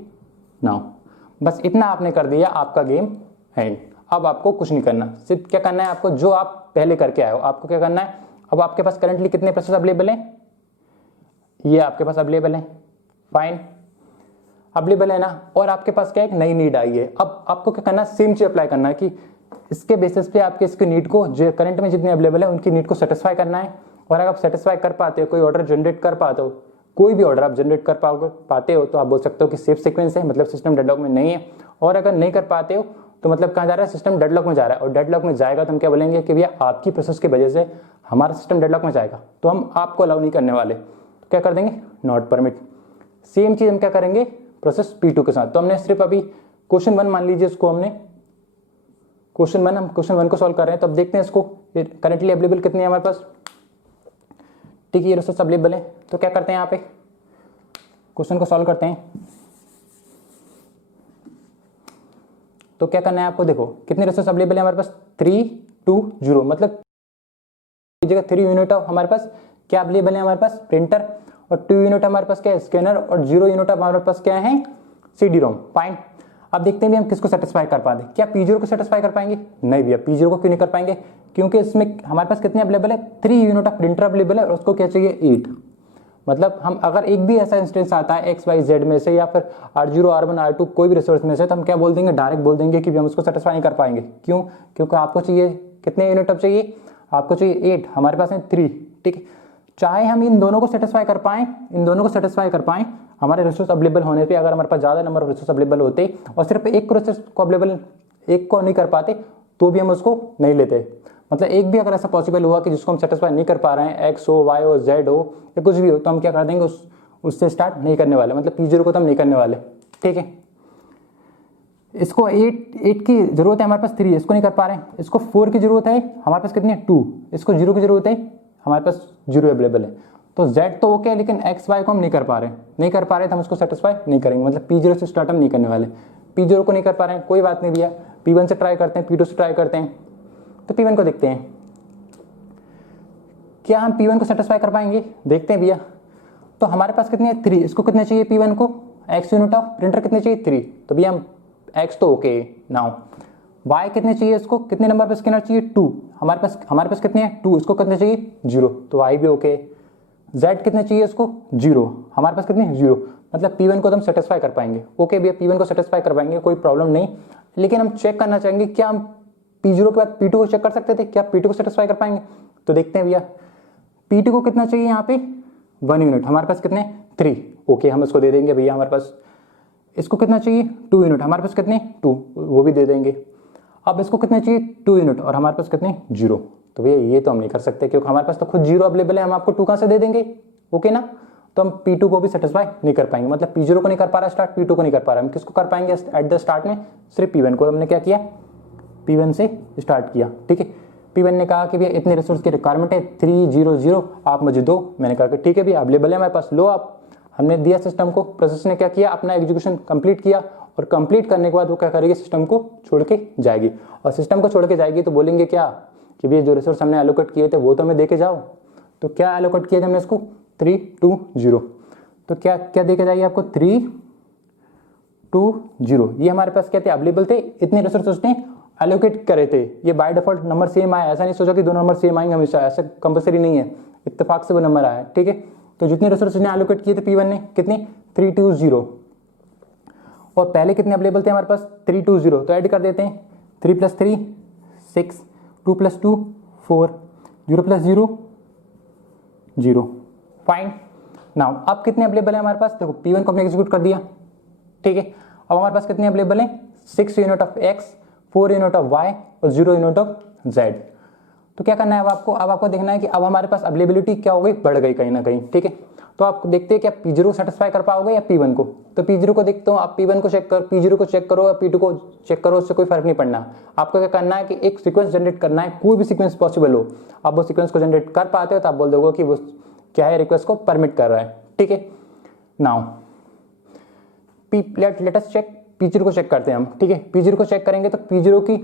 नाउ बस इतना आपने कर दिया, आपका गेम एंड। अब आपको कुछ नहीं करना, सिर्फ क्या करना है आपको जो आप पहले करके आए हो, आपको क्या करना है, अब आपके पास करंटली कितने प्रोसेस अवेलेबल हैं, ये आपके पास अवेलेबल है, फाइन अवेलेबल है ना, और आपके पास क्या एक नई नीड आई है, अब आपको क्या करना है सेम चीज अप्लाई करना है कि इसके बेसिस पे आपके इसके नीड को जो करंट में जितने अवेलेबल है उनकी नीड को सेटिस्फाई करना है, और अगर आप सेटिस्फाई कर पाते हो, कोई ऑर्डर जनरेट कर पाते हो, कोई भी ऑर्डर आप जनरेट कर पाते हो, तो आप बोल सकते हो कि सेफ सीक्वेंस है, मतलब सिस्टम डेडलॉक में नहीं है, और अगर नहीं कर पाते हो तो मतलब कहाँ जा रहा है सिस्टम डेडलॉक में जा रहा है, और डेडलॉक में जाएगा तो हम क्या बोलेंगे कि भैया आपकी प्रोसेस की वजह से हमारा सिस्टम डेडलॉक में जाएगा, तो हम आपको अलाउ नहीं करने वाले, तो क्या कर देंगे नॉट परमिट। सेम चीज हम क्या करेंगे प्रोसेस P2 के साथ, तो हमने सिर्फ अभी क्वेश्चन 1 मान लीजिए, इसको हमने क्वेश्चन 1 हम क्वेश्चन 1 को सॉल्व कर रहे हैं, तो अब देखते हैं इसको करंटली अवेलेबल कितने हैं हमारे पास, ठीक है, ये रिसोर्स अवेलेबल है, तो क्या करते हैं यहाँ पे क्वेश्चन को सॉल्व करते हैं। तो क्या करना है आपको, देखो कितने रिसोर्स अवेलेबल है हमारे पास 3 2 0, मतलब जगह 3 यूनिट ऑफ हमारे पास क्या अवेलेबल है हमारे पास प्रिंटर, और 2 यूनिट हमारे पास क्या है स्कैनर, और 0 यूनिट हमारे पास क्या है CD-ROM, फाइन। अब देखते हैं भी हम किसको सेटिस्फाई कर पाते, क्या P0 को सेटिस्फाई कर पाएंगे, नहीं भैया P0 को क्यों नहीं कर पाएंगे, क्योंकि इसमें हमारे पास कितने अवेलेबल है 3 यूनिट ऑफ प्रिंटर अवेलेबल है, और उसको क्या चाहिए 8, मतलब हम अगर एक भी ऐसा इंस्टेंस आता है XYZ में से या फिर R0 R1 R2 कोई भी रिसोर्स में से, तो हम क्या बोल देंगे डायरेक्ट बोल देंगे कि हम उसको सेटिस्फाई नहीं कर पाएंगे, क्यों, क्योंकि आपको चाहिए कितने यूनिट ऑफ चाहिए, आपको चाहिए 8, हमारे पास है 3, ठीक है। चाहे हम इन दोनों को सेटिस्फाई कर पाएं, इन दोनों को सेटिस्फाई कर पाएं, हमारे रिसोर्स अवेलेबल होने पे अगर हमारे पास ज़्यादा नंबर ऑफ रिसोर्स अवेलेबल होते और सिर्फ एक रिसोर्स को अवेलेबल एक को नहीं कर पाते, तो भी हम उसको नहीं लेते, मतलब एक भी अगर ऐसा पॉसिबल हुआ कि जिसको हम सेटिस्फाई नहीं कर पा रहे हैं, X हो Y हो Z हो या कुछ भी हो, तो हम क्या कर देंगे उससे स्टार्ट नहीं करने वाले, मतलब P0 को तो हम नहीं करने वाले, ठीक है। इसको 8 की जरूरत है हमारे पास 3, इसको नहीं कर पा रहे हैं, इसको 4 की जरूरत है हमारे पास कितनी है 2, इसको 0 की जरूरत है हमारे पास 0 अवेलेबल है, तो Z तो ओके है, लेकिन X Y को हम नहीं कर पा रहे तो हम उसको सेटिस्फाई नहीं करेंगे, मतलब P0 से स्टार्ट हम नहीं करने वाले, P0 को नहीं कर पा रहे हैं कोई बात नहीं भैया, P1 से ट्राई करते हैं, P2 से ट्राई करते हैं, तो P1 को देखते हैं, क्या हम P1 को सेटिस्फाई कर पाएंगे? देखते हैं भैया। तो हमारे पास कितने हैं 3, इसको कितने चाहिए P1 को, x यूनिट ऑफ प्रिंटर कितने चाहिए 3, तो भैया हम x तो ओके। नाउ y कितने चाहिए इसको, कितने नंबर पर स्कैनर चाहिए 2, हमारे पास कितने हैं 2, इसको कितने चाहिए 0, तो y भी ओके। z कितने चाहिए इसको 0, हमारे पास कितने 0, मतलब P1 को तो हम सेटिस्फाई कर पाएंगे। ओके भैया P1 को सेटिस्फाई कर पाएंगे, कोई प्रॉब्लम नहीं, लेकिन हम चेक करना चाहेंगे क्या हम P0 के बाद P2 को चेक कर सकते थे, क्या P2 को सेटिस्फाई कर पाएंगे? तो देखते हैं भैया, P2 को कितना चाहिए यहाँ पे 1 यूनिट, हमारे पास कितने 3, ओके हम इसको दे देंगे भैया। हमारे पास इसको कितना चाहिए 2 यूनिट, हमारे पास कितने 2, वो भी दे देंगे। अब इसको कितने चाहिए 2 यूनिट और हमारे पास कितने 0, तो भैया ये तो हम नहीं कर सकते क्योंकि हमारे पास तो खुद 0 अवेलेबल है, हम आपको 2 कहाँ से दे देंगे, ओके ना। तो हम P2 को भी सेटिस्फाई नहीं कर पाएंगे, मतलब P0 को नहीं कर पा रहा स्टार्ट, P2 को नहीं कर पा रहा, हम किसको कर पाएंगे एट द स्टार्ट में, सिर्फ P1 को। हमने क्या किया P1 से स्टार्ट किया, ठीक है। P1 ने कहा कि भैया इतने रिसोर्स की रिक्वायरमेंट है 300, आप मुझे दो। मैंने कहा कि ठीक है भैया अवेलेबल है हमारे पास, लो आप। हमने दिया सिस्टम को, प्रोसेस ने क्या किया अपना एग्जीक्यूशन कंप्लीट किया, और कंप्लीट करने के बाद वो क्या करेगी सिस्टम को छोड़ के जाएगी, और सिस्टम को छोड़ के जाएगी तो बोलेंगे क्या कि भैया जो रिसोर्स हमने एलोकेट किए थे वो तो हमें दे के जाओ। तो क्या एलोकेट किया था हमने इसको 320, तो क्या क्या दे के जाइए आपको 320, ये हमारे पास क्या थे अवेलेबल थे, इतने रिसोर्स उसने एलोकेट करे थे। ये बाय डिफॉल्ट नंबर सेम आया, ऐसा नहीं सोचा कि दोनों नंबर सेम आएंगे हमेशा, ऐसा कंपलसरी नहीं है, इत्तेफाक से वो नंबर आया, ठीक है। तो जितने रिसोर्स ने एलोकेट किए थे P1 ने कितने 320, और पहले कितने अवेलेबल थे हमारे पास 320, तो ऐड कर देते हैं 3 + 3 6, 2 + 2 4, 0 + 0 0, फाइन। नाउ अब कितने अवेलेबल है हमारे पास, देखो P1 को हमने एग्जीक्यूट कर दिया, ठीक है। अब हमारे पास कितने अवेलेबल है 6 unit of x, 4 unit of y और 0 यूनिट ऑफ z। तो क्या करना है अब आपको देखना है कि अब हमारे पास अवेलेबिलिटी क्या हो गई, बढ़ गई कहीं ना कहीं, ठीक है। तो आप देखते हैं कि आप P0 को सेटिस्फाई कर पाओगे या P1 को। तो P0 को देखते हो, आप P1 को चेक कर, P0 को चेक करो या P2 को चेक करो, उससे कोई फर्क नहीं पड़ना। आपको क्या करना है कि एक सीक्वेंस जनरेट करना है, कोई भी सीक्वेंस पॉसिबल हो, आप वो सीक्वेंस को जनरेट कर पाते हो तो आप बोल दोगे कि वो क्या है रिक्वेस्ट को परमिट कर रहा है, ठीक है। Now let us check P0 को चेक करते हैं हम, ठीक है। P0 को चेक करेंगे तो P0 की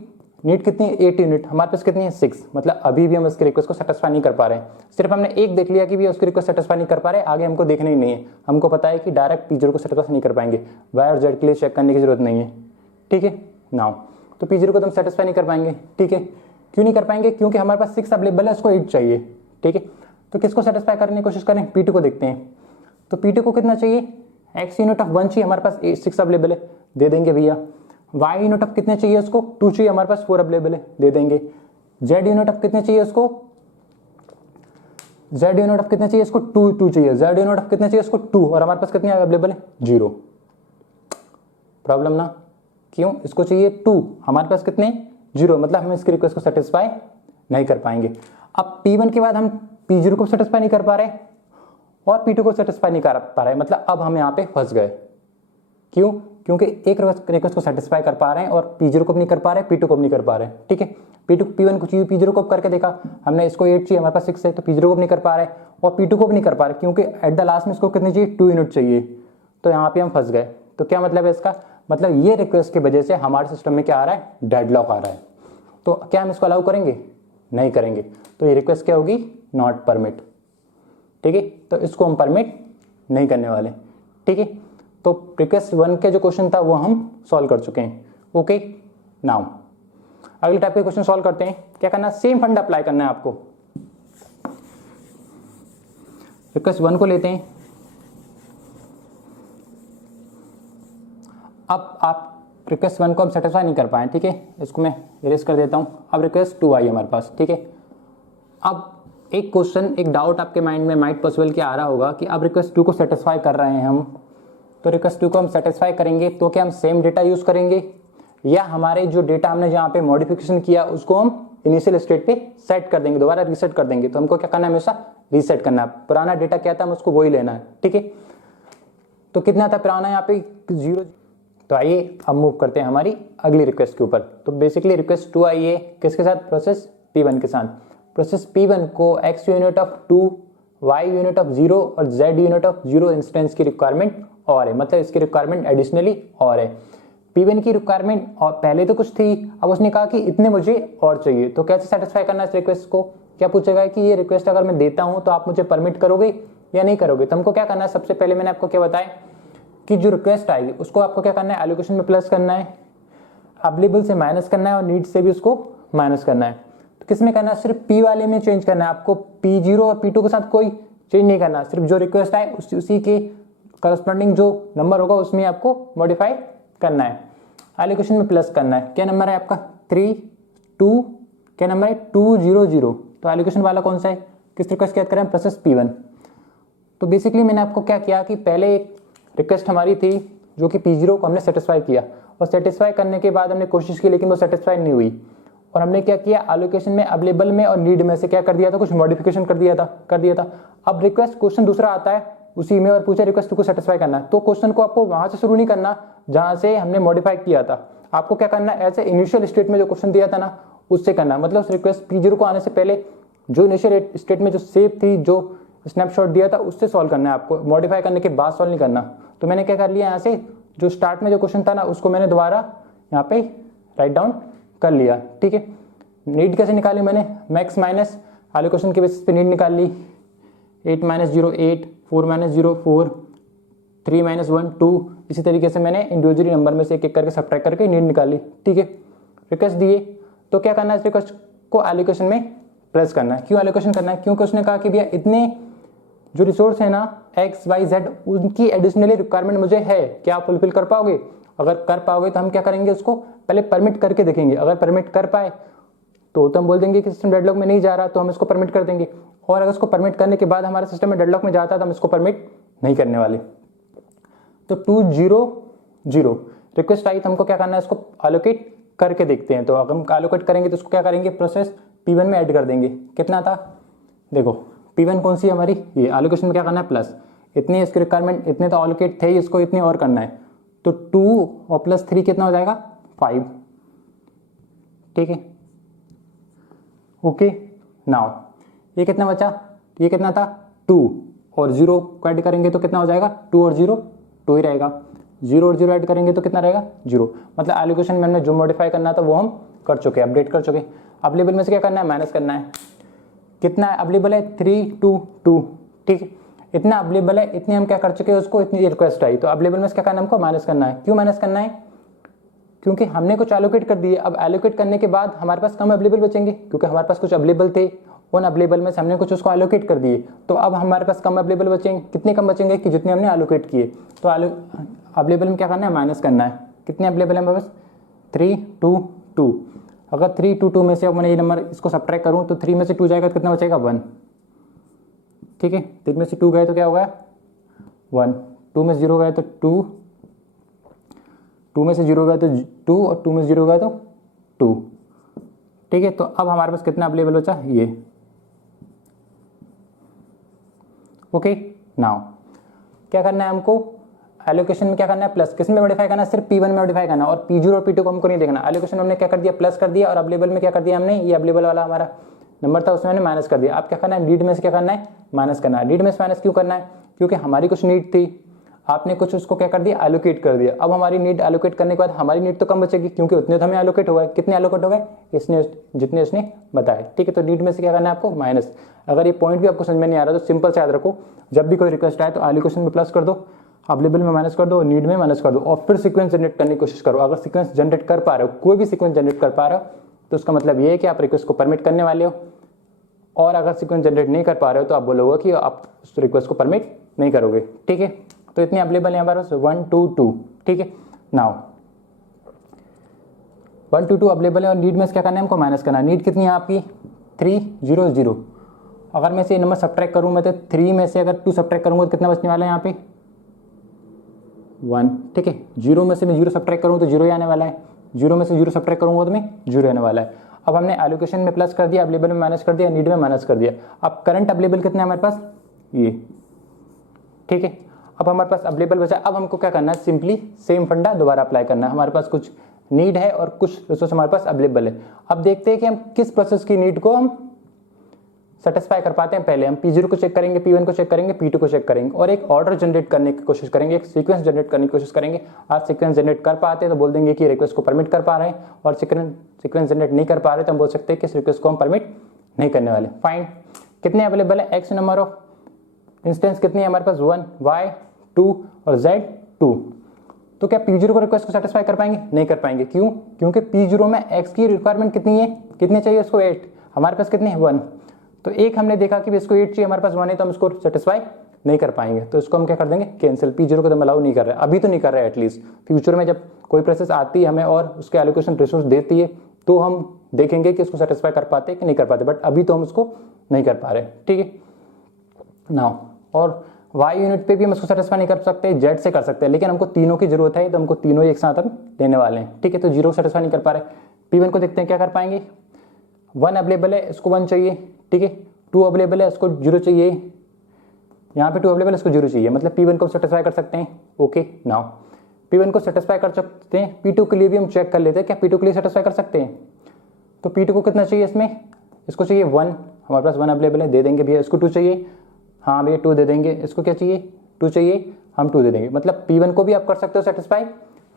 नीड कितनी है 8 यूनिट, हमारे पास कितनी है 6, मतलब अभी भी हम उसकी रिक्वेस्ट को सेटिस्फाई नहीं कर पा रहे हैं। सिर्फ हमने एक देख लिया कि भी उसकी रिक्वेस्ट सेटिस्फाई नहीं कर पा रहे, आगे हमको देखना ही नहीं है। हमको पता है कि डायरेक्ट P0 को सेटिस्फाई नहीं कर पाएंगे, y और z के लिए चेक करने की जरूरत नहीं है, ठीक है। नाउ तो P0 को तो हम सेटिस्फाई नहीं कर पाएंगे, ठीक है। क्यों नहीं कर पाएंगे, क्योंकि हमारे पास 6 अवेलेबल है, उसको 8 चाहिए, ठीक है। तो किसको सेटिस्फाई करने की कोशिश करें, P2 को देखते हैं। तो P2 को कितना चाहिए x यूनिट ऑफ 1 चाहिए, हमारे पास 6 अवेलेबल है, दे देंगे भैया। y यूनिट ऑफ कितने चाहिए उसको 2 चाहिए, हमारे पास 4 अवेलेबल है, दे देंगे। z यूनिट ऑफ कितने चाहिए उसको, z यूनिट ऑफ कितने चाहिए इसको 2 चाहिए, z यूनिट ऑफ कितने चाहिए इसको 2, और हमारे पास कितने अवेलेबल है 0। प्रॉब्लम ना, क्यों, इसको चाहिए 2, हमारे पास कितने 0, मतलब हम इसकी रिक्वेस्ट को सेटिस्फाई नहीं कर पाएंगे। अब P1 के बाद हम P0 को सेटिस्फाई नहीं कर पा रहे और P2 को सेटिस्फाई नहीं कर पा रहे, मतलब अब हम यहाँ पे फंस गए। क्यों, क्योंकि एक रिक्वेस्ट को सेटिस्फाई कर पा रहे हैं और P0 को भी नहीं कर पा रहे, P2 को भी नहीं कर पा रहे, ठीक है। P1 को चाहिए, P0 को करके देखा हमने, इसको 8 चाहिए, हमारे पास 6 है, तो P0 को भी नहीं कर पा रहे और P2 को भी नहीं कर पा रहे, क्योंकि एट द लास्ट में इसको कितनी चाहिए 2 यूनिट चाहिए। तो यहाँ पे हम फंस गए। तो क्या मतलब है इसका, मतलब ये रिक्वेस्ट की वजह से हमारे सिस्टम में क्या आ रहा है, डेडलॉक आ रहा है। तो क्या हम इसको अलाउ करेंगे, नहीं करेंगे। तो ये रिक्वेस्ट क्या होगी, नॉट परमिट, ठीक है। तो इसको हम परमिट नहीं करने वाले, ठीक है। तो रिक्वेस्ट 1 के जो क्वेश्चन था वो हम सॉल्व कर चुके हैं, ओके। नाउ अगले टाइप के क्वेश्चन सॉल्व करते हैं। क्या करना है, सेम फंड अप्लाई करना है आपको। रिक्वेस्ट 1 को लेते हैं, अब आप रिक्वेस्ट 1 को हम सेटिस्फाई नहीं कर पाए, ठीक है, इसको मैं इरेज कर देता हूं। अब रिक्वेस्ट 2 आई हमारे पास, ठीक है। अब एक क्वेश्चन, एक डाउट आपके माइंड में माइट पॉसिबल क्या आ रहा होगा कि अब रिक्वेस्ट 2 को सेटिस्फाई कर रहे हैं हम, तो रिक्वेस्ट 2 को हम सेटिस्फाई करेंगे तो क्या हम सेम डेटा यूज करेंगे, या हमारे जो डेटा हमने जहाँ पे मॉडिफिकेशन किया उसको हम इनिशियल स्टेट पे सेट कर देंगे, दोबारा रीसेट कर देंगे। तो हमको क्या करना है, हमेशा रीसेट करना है, पुराना डेटा क्या था हम उसको वही लेना है, ठीक है। तो कितना था पुराना यहाँ पे 0। तो आइए अब मूव करते हैं हमारी अगली रिक्वेस्ट के ऊपर। तो बेसिकली रिक्वेस्ट 2 आई है किसके साथ, प्रोसेस P1 के साथ। प्रोसेस P1 को x unit of 2, y unit of 0 और z यूनिट ऑफ 0 इंस्टेंस की रिक्वायरमेंट और है, मतलब इसकी रिक्वायरमेंट एडिशनली और है। P1 की रिक्वायरमेंट और पहले तो कुछ थी, अब उसने कहा कि इतने मुझे और चाहिए। तो कैसे सेटिस्फाई करना है इस रिक्वेस्ट को, क्या पूछेगा कि ये रिक्वेस्ट अगर मैं देता हूं तो आप मुझे परमिट करोगे या नहीं करोगे। तो हमको क्या करना है, सबसे पहले मैंने आपको क्या बताया कि जो रिक्वेस्ट आएगी उसको आपको क्या करना है, एलोकेशन में प्लस करना है, अवेलेबल से माइनस करना है और नीड से भी उसको माइनस करना है। तो किस में करना है, सिर्फ P वाले में चेंज करना है आपको, P0 और P2 के साथ कोई चेंज नहीं करना, सिर्फ जो रिक्वेस्ट आए उसी के करस्पॉन्डिंग जो नंबर होगा उसमें आपको मॉडिफाई करना है, एलोकेशन में प्लस करना है। क्या नंबर है आपका 3 2, क्या नंबर है 2 0 0। तो एलोकेशन वाला कौन सा है, किस रिक्वेस्ट की याद करें, प्रोसेस P1। तो बेसिकली मैंने आपको क्या किया कि पहले एक रिक्वेस्ट हमारी थी जो कि P0 को हमने सेटिस्फाई किया और सेटिस्फाई करने के बाद हमने कोशिश की लेकिन वो सेटिस्फाई नहीं हुई और हमने क्या किया, एलोकेशन में, अवेलेबल में और नीड में से क्या कर दिया था, कुछ मॉडिफिकेशन कर दिया था। अब रिक्वेस्ट क्वेश्चन दूसरा आता है उसी में और पूछे रिक्वेस्ट को सेटिस्फाई करना है, तो क्वेश्चन को आपको वहां से शुरू नहीं करना जहां से हमने मॉडिफाई किया था, आपको क्या करना है, ऐसे इनिशियल स्टेट में जो क्वेश्चन दिया था ना उससे करना। मतलब उस रिक्वेस्ट P0 को आने से पहले जो इनिशियल स्टेट में जो सेव थी, जो स्नैपशॉट दिया था उससे सॉल्व करना है आपको, मॉडिफाई करने के बाद सॉल्व नहीं करना। तो मैंने क्या कर लिया, यहाँ से जो स्टार्ट में जो क्वेश्चन था ना उसको मैंने दोबारा यहाँ पे राइट डाउन कर लिया। ठीक है, नीड कैसे निकाली मैंने, मैक्स माइनस एलोकेशन के बेसिस पे नीड निकाल ली, 8 - 0 8, 4 - 0 4, 3 - 1 2। इसी तरीके से मैंने इंडिविजुअली नंबर में से एक एक करके सब्ट्रैक्ट करके नीड निकाली। ठीक है, रिक्वेस्ट दिए तो क्या करना है, इस रिक्वेस्ट को एलोकेशन में प्लस करना है। क्यों एलोकेशन करना है, क्योंकि उसने कहा कि भैया इतने जो रिसोर्स है ना X Y Z उनकी एडिशनली रिक्वायरमेंट मुझे है, क्या आप फुलफिल कर पाओगे। अगर कर पाओगे तो हम क्या करेंगे, उसको पहले परमिट करके देखेंगे, अगर परमिट कर पाए तो हम बोल देंगे कि सिस्टम डेडलॉक में नहीं जा रहा तो हम इसको परमिट कर देंगे, और अगर इसको परमिट करने के बाद हमारे सिस्टम में डेडलॉक में जाता है तो हम इसको परमिट नहीं करने वाले। तो 2 0 0 रिक्वेस्ट आई तो हमको क्या करना है, इसको एलोकेट करके देखते हैं। तो अगर हम एलोकेट करेंगे तो उसको क्या करेंगे, प्रोसेस P1 में ऐड कर देंगे। कितना था, देखो P1 कौन सी हमारी, ये एलोकेशन में क्या करना है प्लस, इतनी इसकी रिक्वायरमेंट, इतने तो एलोकेट थे, इसको इतनी और करना है। तो 2 और +3 कितना हो जाएगा 5। ठीक है, ओके। नाउ ये कितना बचा, ये कितना था 2 और 0 को ऐड करेंगे तो कितना हो जाएगा, 2 और 0 2 ही रहेगा, 0 और 0 ऐड करेंगे तो कितना रहेगा 0। मतलब एलोकेशन में हमने जो मॉडिफाई करना था वो हम कर चुके, अपडेट कर चुके। अवेलेबल में से क्या करना है, माइनस करना है। कितना अवेलेबल है 3 2 2। ठीक है, इतना अवेलेबल है, इतनी हम क्या कर चुके हैं, उसको इतनी रिक्वेस्ट आई तो अवेलेबल में क्या करना है, हमको माइनस करना है। क्यों माइनस करना है, क्योंकि हमने कुछ एलोकेट कर दिए, अब एलोकेट करने के बाद हमारे पास कम अवेलेबल बचेंगे, क्योंकि हमारे पास कुछ अवेलेबल थे, उन अवेलेबल में से हमने कुछ उसको एलोकेट कर दिए, तो अब हमारे पास कम अवेलेबल बचेंगे। कितने कम बचेंगे कि जितने हमने एलोकेट किए। तो अवेलेबल में क्या करना है, माइनस करना है। कितने अवेलेबल है हमारे पास, 3 2 2। अगर 3 2 2 में से अब मैंने ये नंबर इसको सब्ट्रैक्ट करूँ तो 3 में से 2 जाएगा तो कितना बचेगा 1। ठीक है, 3 में से 2 गए तो क्या होगा 1, 2 में से 0 गए तो 2, 2 में से 0 गए तो 2 और 2 में से 0 गए तो 2। ठीक है, तो अब हमारे पास कितना अवेलेबल बचा, ये। ओके, नाउ क्या करना है हमको, एलोकेशन में क्या करना है प्लस, किस में मॉडिफाई करना है, सिर्फ P1 में मॉडिफाई करना और P0 और P2 को हमको नहीं देखना। एलोकेशन में हमने क्या कर दिया, प्लस कर दिया, और अवेलेबल में क्या कर दिया हमने, ये अवेलेबल वाला हमारा नंबर था उसमें हमने माइनस कर दिया। अब क्या करना है, नीड में से क्या करना है, माइनस करना है। नीड में से माइनस क्यों करना है, क्योंकि हमारी कुछ नीड थी, आपने कुछ उसको क्या कर दिया, एलोकेट कर दिया। अब हमारी नीड एलोकेट करने के बाद हमारी नीड तो कम बचेगी, क्योंकि उतने तो हमें एलोकेट हो गए। कितने एलोकेट हो गए, इसने जितने उसने बताए। ठीक है, तो नीड में से क्या करना है आपको, माइनस। अगर ये पॉइंट भी आपको समझ में नहीं आ रहा तो सिंपल से याद रखो, जब भी कोई रिक्वेस्ट आए तो एलोकेशन में प्लस कर दो, अवेलेबल में माइनस कर दो, नीड में माइनस कर दो, और फिर सीक्वेंस जनरेट करने की कोशिश करो। अगर सीक्वेंस जनरेट कर पा रहे हो, कोई भी सीक्वेंस जनरेट कर पा रहे हो, तो उसका मतलब ये है कि आप रिक्वेस्ट को परमिट करने वाले हो। और अगर सीक्वेंस जनरेट नहीं कर पा रहे हो तो आप बोलोगे कि आप उस रिक्वेस्ट को परमिट नहीं करोगे। ठीक है, तो इतने अवेलेबल है हमारे पास 1 2 2। ठीक है, नाउ 1 2 2 अवेलेबल है और नीड में से क्या करना है, हमको माइनस करना है। नीड कितनी है आपकी 3 0 0। अगर मैं से ये नंबर सब्ट्रैक्ट करूँ, मैं तो 3 में से अगर 2 सब्ट्रैक्ट करूँगा तो कितना बचने वाला है यहाँ पे 1। ठीक है, 0 में से मैं 0 सब्ट्रैक्ट करूँ तो 0 ही आने वाला है, 0 में से 0 सब्ट्रैक्ट करूँगा तो मैं 0 आने वाला है। अब हमने एलोकेशन में प्लस कर दिया, अवेलेबल में माइनस कर दिया, नीड में माइनस कर दिया। अब करंट अवेलेबल कितना है हमारे पास, ये। ठीक है, अब हमारे पास अवेलेबल बचा। अब हमको क्या करना है, सिंपली सेम फंडा दोबारा अप्लाई करना है। हमारे पास कुछ नीड है और कुछ रिसोर्स हमारे पास अवेलेबल है। अब देखते हैं कि हम किस प्रोसेस की नीड को हम सेटिस्फाई कर पाते हैं, पहले हम P0 को चेक करेंगे, P1 को चेक करेंगे, P2 को चेक करेंगे और एक ऑर्डर जनरेट करने की कोशिश करेंगे, एक सीक्वेंस जनरेट करने की कोशिश करेंगे। आज सीक्वेंस जनरेट कर पाते हैं तो बोल देंगे कि रिक्वेस्ट को परमिट कर पा रहे हैं, और सीक्वेंस जनरेट नहीं कर पा रहे तो हम बोल सकते हैं कि इस रिक्वेस्ट को हम परमिट नहीं करने वाले। फाइन, कितने अवेलेबल है, x नंबर ऑफ इंस्टेंस कितनी है हमारे पास, 1, y 2 और z 2। तो क्या P0 को रिक्वेस्ट को सेटिस्फाई कर पाएंगे, नहीं कर पाएंगे। क्यों, क्योंकि P0 में x की रिक्वायरमेंट कितनी है, कितने चाहिए उसको 8, हमारे पास कितने 1। तो एक हमने देखा कि इसको 8 चाहिए, हमारे पास 1 है, तो हम इसको सेटिस्फाई नहीं कर पाएंगे, तो इसको हम क्या कर देंगे, कैंसिल। P0 को तो हम अलाउ नहीं कर रहे, अभी तो नहीं कर रहे, एटलीस्ट फ्यूचर में जब कोई प्रोसेस आती है हमें और उसके एलोकेशन रिसोर्स देती है तो हम देखेंगे कि इसको सेटिस्फाई कर पाते हैं कि नहीं कर पाते, बट अभी तो हम उसको नहीं कर पा रहे। ठीक है नाउ, और y यूनिट पे भी हम इसको सेटिस्फाई नहीं कर सकते, z से कर सकते हैं, लेकिन हमको तीनों की जरूरत है तो हमको तीनों ही एक साथ हम लेने वाले हैं। ठीक है, तो 0 सेटिस्फाई नहीं कर पा रहे। P1 को देखते हैं क्या कर पाएंगे, 1 अवेलेबल है, इसको 1 चाहिए। ठीक है, 2 अवेलेबल है, इसको 0 चाहिए, यहाँ पे 2 अवेलेबल है, इसको 0 चाहिए, मतलब P1 को सेटिस्फाई कर सकते हैं। ओके नाउ, P1 को सेटिस्फाई कर सकते हैं। P2 के लिए भी हम चेक कर लेते हैं, क्या P2 के लिए सेटिस्फाई कर सकते हैं। तो P2 को कितना चाहिए इसमें, इसको चाहिए 1, हमारे पास 1 अवेलेबल है, दे देंगे भैया। इसको 2 चाहिए, हाँ भैया 2 दे देंगे। इसको क्या चाहिए, 2 चाहिए, हम 2 दे देंगे। मतलब P1 को भी आप कर सकते हो सेटिस्फाई,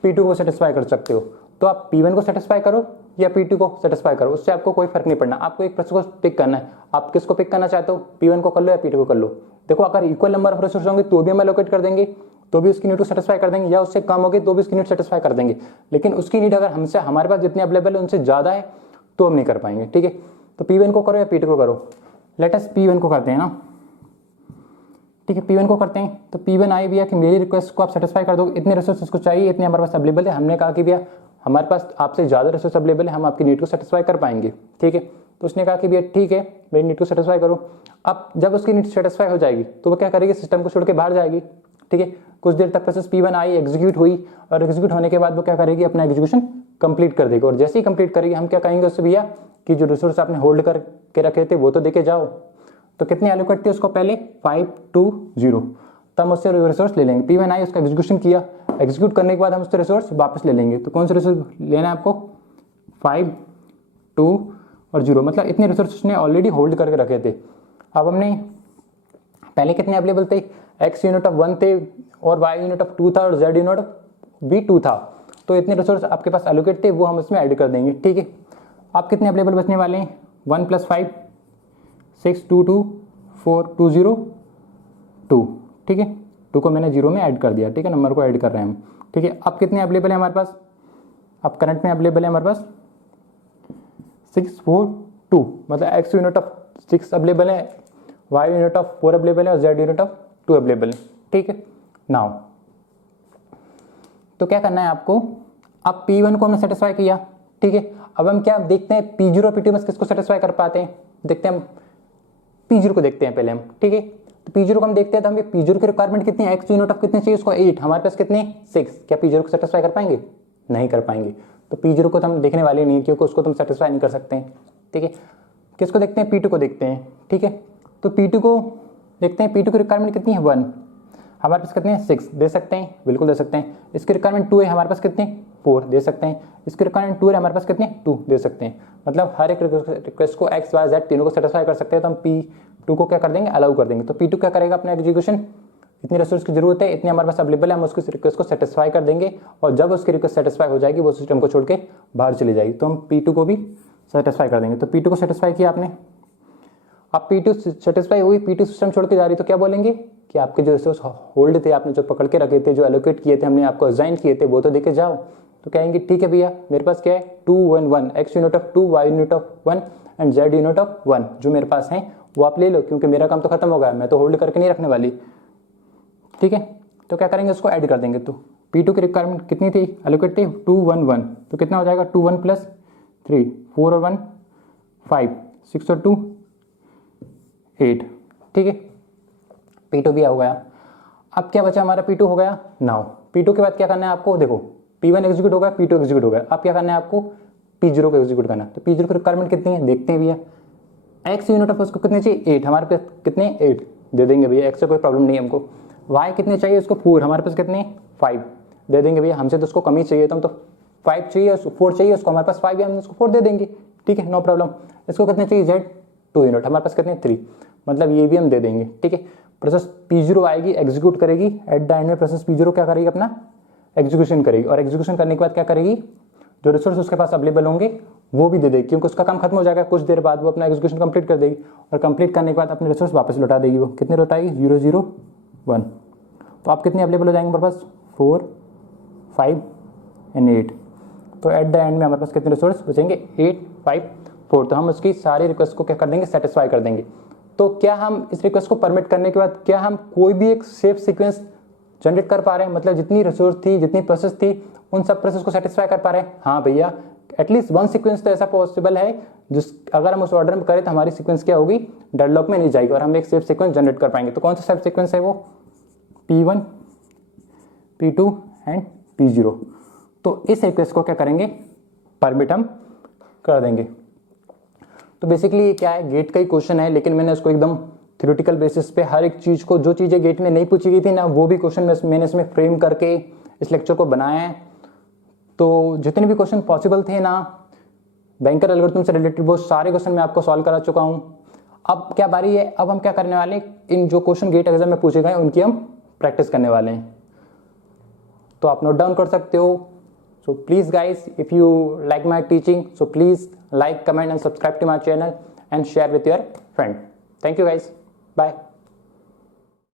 P2 को सेटिस्फाई कर सकते हो। तो आप P1 को सेटिस्फाई करो या P2 को सेटिस्फाई करो, उससे आपको कोई फर्क नहीं पड़ना। आपको एक प्रोसेस को पिक करना है, आप किसको पिक करना चाहते हो, P1 को कर लो या P2 को कर लो। देखो अगर इक्वल नंबर ऑफ रिसोर्स होंगे तो भी हम एलोकेट कर देंगे, तो भी उसकी नीड को सेटिस्फाई कर देंगे, या उससे कम होगी तो भी उसकी नीड सेटिस्फाई कर देंगे। लेकिन उसकी नीड अगर हमसे, हमारे पास जितने अवेलेबल है उनसे ज़्यादा है तो हम नहीं कर पाएंगे। ठीक है, तो P1 को करो या P2 को करो। लेट अस P1 को करते हैं ना। ठीक है, P1 को करते हैं, तो P1 आई भैया कि मेरी रिक्वेस्ट को आप सेटिस्फाई कर दो, इतने रिसोर्सेज को चाहिए, इतने हमारे पास अवेलेबल है। हमने कहा कि भैया हमारे पास आपसे ज़्यादा रिसोर्स अवेलेबल है, हम आपकी नीड को सेटिस्फाई कर पाएंगे। ठीक है, तो उसने कहा कि भैया ठीक है, मेरी नीड को सेटिस्फाई करो। अब जब उसकी नीड सेटिस्फाई हो जाएगी तो वो क्या करेगी, सिस्टम को छोड़ के बाहर जाएगी। ठीक है, कुछ देर तक प्रोसेस P1 आई, एग्जीक्यूट हुई, और एग्जीक्यूट होने के बाद वो क्या करेगी, अपना एग्जीक्यूशन कंप्लीट कर देगी। और जैसे ही कंप्लीट करेगी हम क्या कहेंगे उससे, भैया कि जो रिसोर्स आपने होल्ड करके रखे थे वो तो देके जाओ। तो कितने एलोकेट थे उसको पहले, 5 2 0, तब उससे रिसोर्स ले लेंगे। P1 आई, उसका एग्जीक्यूशन किया, एग्जीक्यूट करने के बाद हम उससे रिसोर्स वापस ले लेंगे। तो कौन सा रिसोर्स लेना है आपको, 5 2 और 0, मतलब इतने रिसोर्स उसने ऑलरेडी होल्ड करके रखे थे। अब हमने पहले कितने अवेलेबल थे, x यूनिट ऑफ 1 थे और y यूनिट ऑफ 2 था और z यूनिट ऑफ भी 2 था। तो इतने रिसोर्स आपके पास एलोकेट थे, वो हम इसमें ऐड कर देंगे। ठीक है, आप कितने अवेलेबल बचने वाले हैं, 1 + 5 6 2 2 4 2 0 2। ठीक है, 2 को मैंने 0 में ऐड कर दिया। ठीक है, नंबर को ऐड कर रहे हैं हम। ठीक है, अब कितने अवेलेबल है हमारे पास, अब करंट में अवेलेबल है हमारे पास 6 4 2, मतलब x यूनिट ऑफ 6 अवेलेबल है, y यूनिट ऑफ 4 अवेलेबल है और z यूनिट ऑफ 2 अवेलेबल है। ठीक है नाउ, तो क्या करना है आपको, अब P1 को हमने सेटिस्फाई किया। ठीक है, अब हम क्या देखते हैं, P0 P2 में किसको सेटिस्फाई कर पाते हैं, देखते हैं हम P0 को देखते हैं पहले हम। ठीक है, तो P0 को हम देखते हैं, तो हमें P0 की रिक्वायरमेंट कितनी है, x यूनिट ऑफ कितने चाहिए उसको 8, हमारे पास कितने 6। क्या P0 को सेटिस्फाई कर पाएंगे, नहीं कर पाएंगे। तो P0 को तो हम देखने वाले नहीं, क्योंकि उसको तुम सेटिस्फाई नहीं कर सकते हैं। ठीक है, किसको देखते हैं, P2 को देखते हैं। ठीक है, तो P2 को देखते हैं, P2 की रिक्वायरमेंट कितनी है 1, हमारे पास कितने हैं 6, दे सकते हैं, बिल्कुल दे सकते हैं। इसकी रिक्वायरमेंट 2 है, हमारे पास कितने 4, दे सकते हैं। इसकी रिक्वायरमेंट 2 है, हमारे पास कितने 2, दे सकते हैं। मतलब हर एक रिक्वेस्ट को x y z तीनों को सेटिस्फाई कर सकते हैं, तो हम P2 को क्या कर देंगे, अलाउ कर देंगे। तो P2 क्या करेगा, अपना एग्जीक्यूशन, इतनी रिसोर्स की जरूरत है, इतनी हमारे पास अवेलेबल है, हम उसकी रिक्वेस्ट को सेटिस्फाई कर देंगे, और जब उसकी रिक्वेस्ट सेटिस्फाई हो जाएगी वो सिस्टम को छोड़ के बाहर चली जाएगी, तो हम P2 को भी सेटिस्फाई कर देंगे। तो P2 को सेटिस्फाई किया आपने, अब P2 सेटिस्फाई हुई, P2 सिस्टम छोड़ के जा रही, तो क्या बोलेंगे कि आपके जो रिसोर्स होल्ड थे, आपने जो पकड़ के रखे थे, जो एलोकेट किए थे, हमने आपको असाइन किए थे, वो तो देके जाओ। तो कहेंगे ठीक है भैया, मेरे पास क्या है 2 1 1, x unit of 2, y unit of 1 and z unit of 1, जो मेरे पास है वो आप ले लो, क्योंकि मेरा काम तो खत्म हो गया, मैं तो होल्ड करके नहीं रखने वाली। ठीक है, तो क्या करेंगे, उसको ऐड कर देंगे। तो P2 की रिक्वायरमेंट कितनी थी, एलोकेट थी 2 1 1, तो कितना हो जाएगा 2 1 + 3 4 और 1 5 6 और 2 8। ठीक है, P2 भी हो गया। अब क्या बचा हमारा, P2 हो गया। नाउ P2 के बाद क्या करना है आपको, देखो P1 एग्जीक्यूट हो गया, P2 एग्जीक्यूट हो गया, अब क्या करना है आपको, P0 को एग्जीक्यूट करना है। तो P0 की रिक्वायरमेंट कितनी है, देखते हैं भैया, x यूनिट ऑफ उसको कितने चाहिए 8, हमारे पास कितने 8, दे देंगे भैया, x से कोई प्रॉब्लम नहीं है हमको। y कितने चाहिए उसको 4, हमारे पास कितने 5, दे देंगे भैया, हमसे तो उसको कम ही चाहिए, तो हम तो 5 चाहिए, 4 चाहिए उसको, हमारे पास 5 है, हम उसको 4 दे देंगे। ठीक है, नो प्रॉब्लम। इसको कितने चाहिए z, 2 यूनिट, हमारे पास कितने 3, मतलब ये भी हम दे देंगे, ठीक है। प्रोसेस P0 आएगी, एग्जीक्यूट करेगी, एट द एंड में प्रोसेस P0 क्या करेगी, अपना एग्जीक्यूशन करेगी, और एग्जीक्यूशन करने के बाद क्या करेगी, जो रिसोर्स उसके पास अवेलेबल होंगे वो भी दे देगी, क्योंकि उसका काम खत्म हो जाएगा, कुछ देर बाद वो अपना एग्जीक्यूशन कंप्लीट कर देगी, और कंप्लीट करने के बाद अपने रिसोर्स वापस लौटा देगी। वो कितने लौटाएगी, 0 0 1, तो आप कितने अवेलेबल हो जाएंगे हमारे पास, 4 5 एंड 8, तो एट द एंड में हमारे पास कितने रिसोर्स बचेंगे, 8 5 4, तो हम उसकी सारी रिक्वेस्ट को क्या कर देंगे, सेटिस्फाई कर देंगे। तो क्या हम इस रिक्वेस्ट को परमिट करने के बाद क्या हम कोई भी एक सेफ सीक्वेंस जनरेट कर पा रहे हैं, मतलब जितनी रिसोर्स थी, जितनी प्रोसेस थी, उन सब प्रोसेस को सेटिस्फाई कर पा रहे हैं? हाँ भैया, एटलीस्ट 1 सीक्वेंस तो ऐसा पॉसिबल है जिस अगर हम उस ऑर्डर में करें तो हमारी सीक्वेंस क्या होगी, डेडलॉक में नहीं जाएगी, और हम एक सेफ सीक्वेंस जनरेट कर पाएंगे। तो कौन सा सेफ सीक्वेंस है वो, P1 P2 एंड P0। तो इस रिक्वेस्ट को क्या करेंगे, परमिट हम कर देंगे। तो बेसिकली ये क्या है, गेट का ही क्वेश्चन है, लेकिन मैंने उसको एकदम थ्योरेटिकल बेसिस पे हर एक चीज़ को, जो चीज़ें गेट में नहीं पूछी गई थी ना, वो भी क्वेश्चन मैंने इसमें फ्रेम करके इस लेक्चर को बनाया है। तो जितने भी क्वेश्चन पॉसिबल थे ना बैंकर एल्गोरिथम से रिलेटेड, वो सारे क्वेश्चन मैं आपको सॉल्व करा चुका हूँ। अब क्या बारी है, अब हम क्या करने वाले हैं, इन जो क्वेश्चन गेट एग्जाम में पूछे गए उनकी हम प्रैक्टिस करने वाले हैं। तो आप नोट डाउन कर सकते हो। So please guys, if you like my teaching, so please like, comment and subscribe to my channel and share with your friend. Thank you guys. Bye.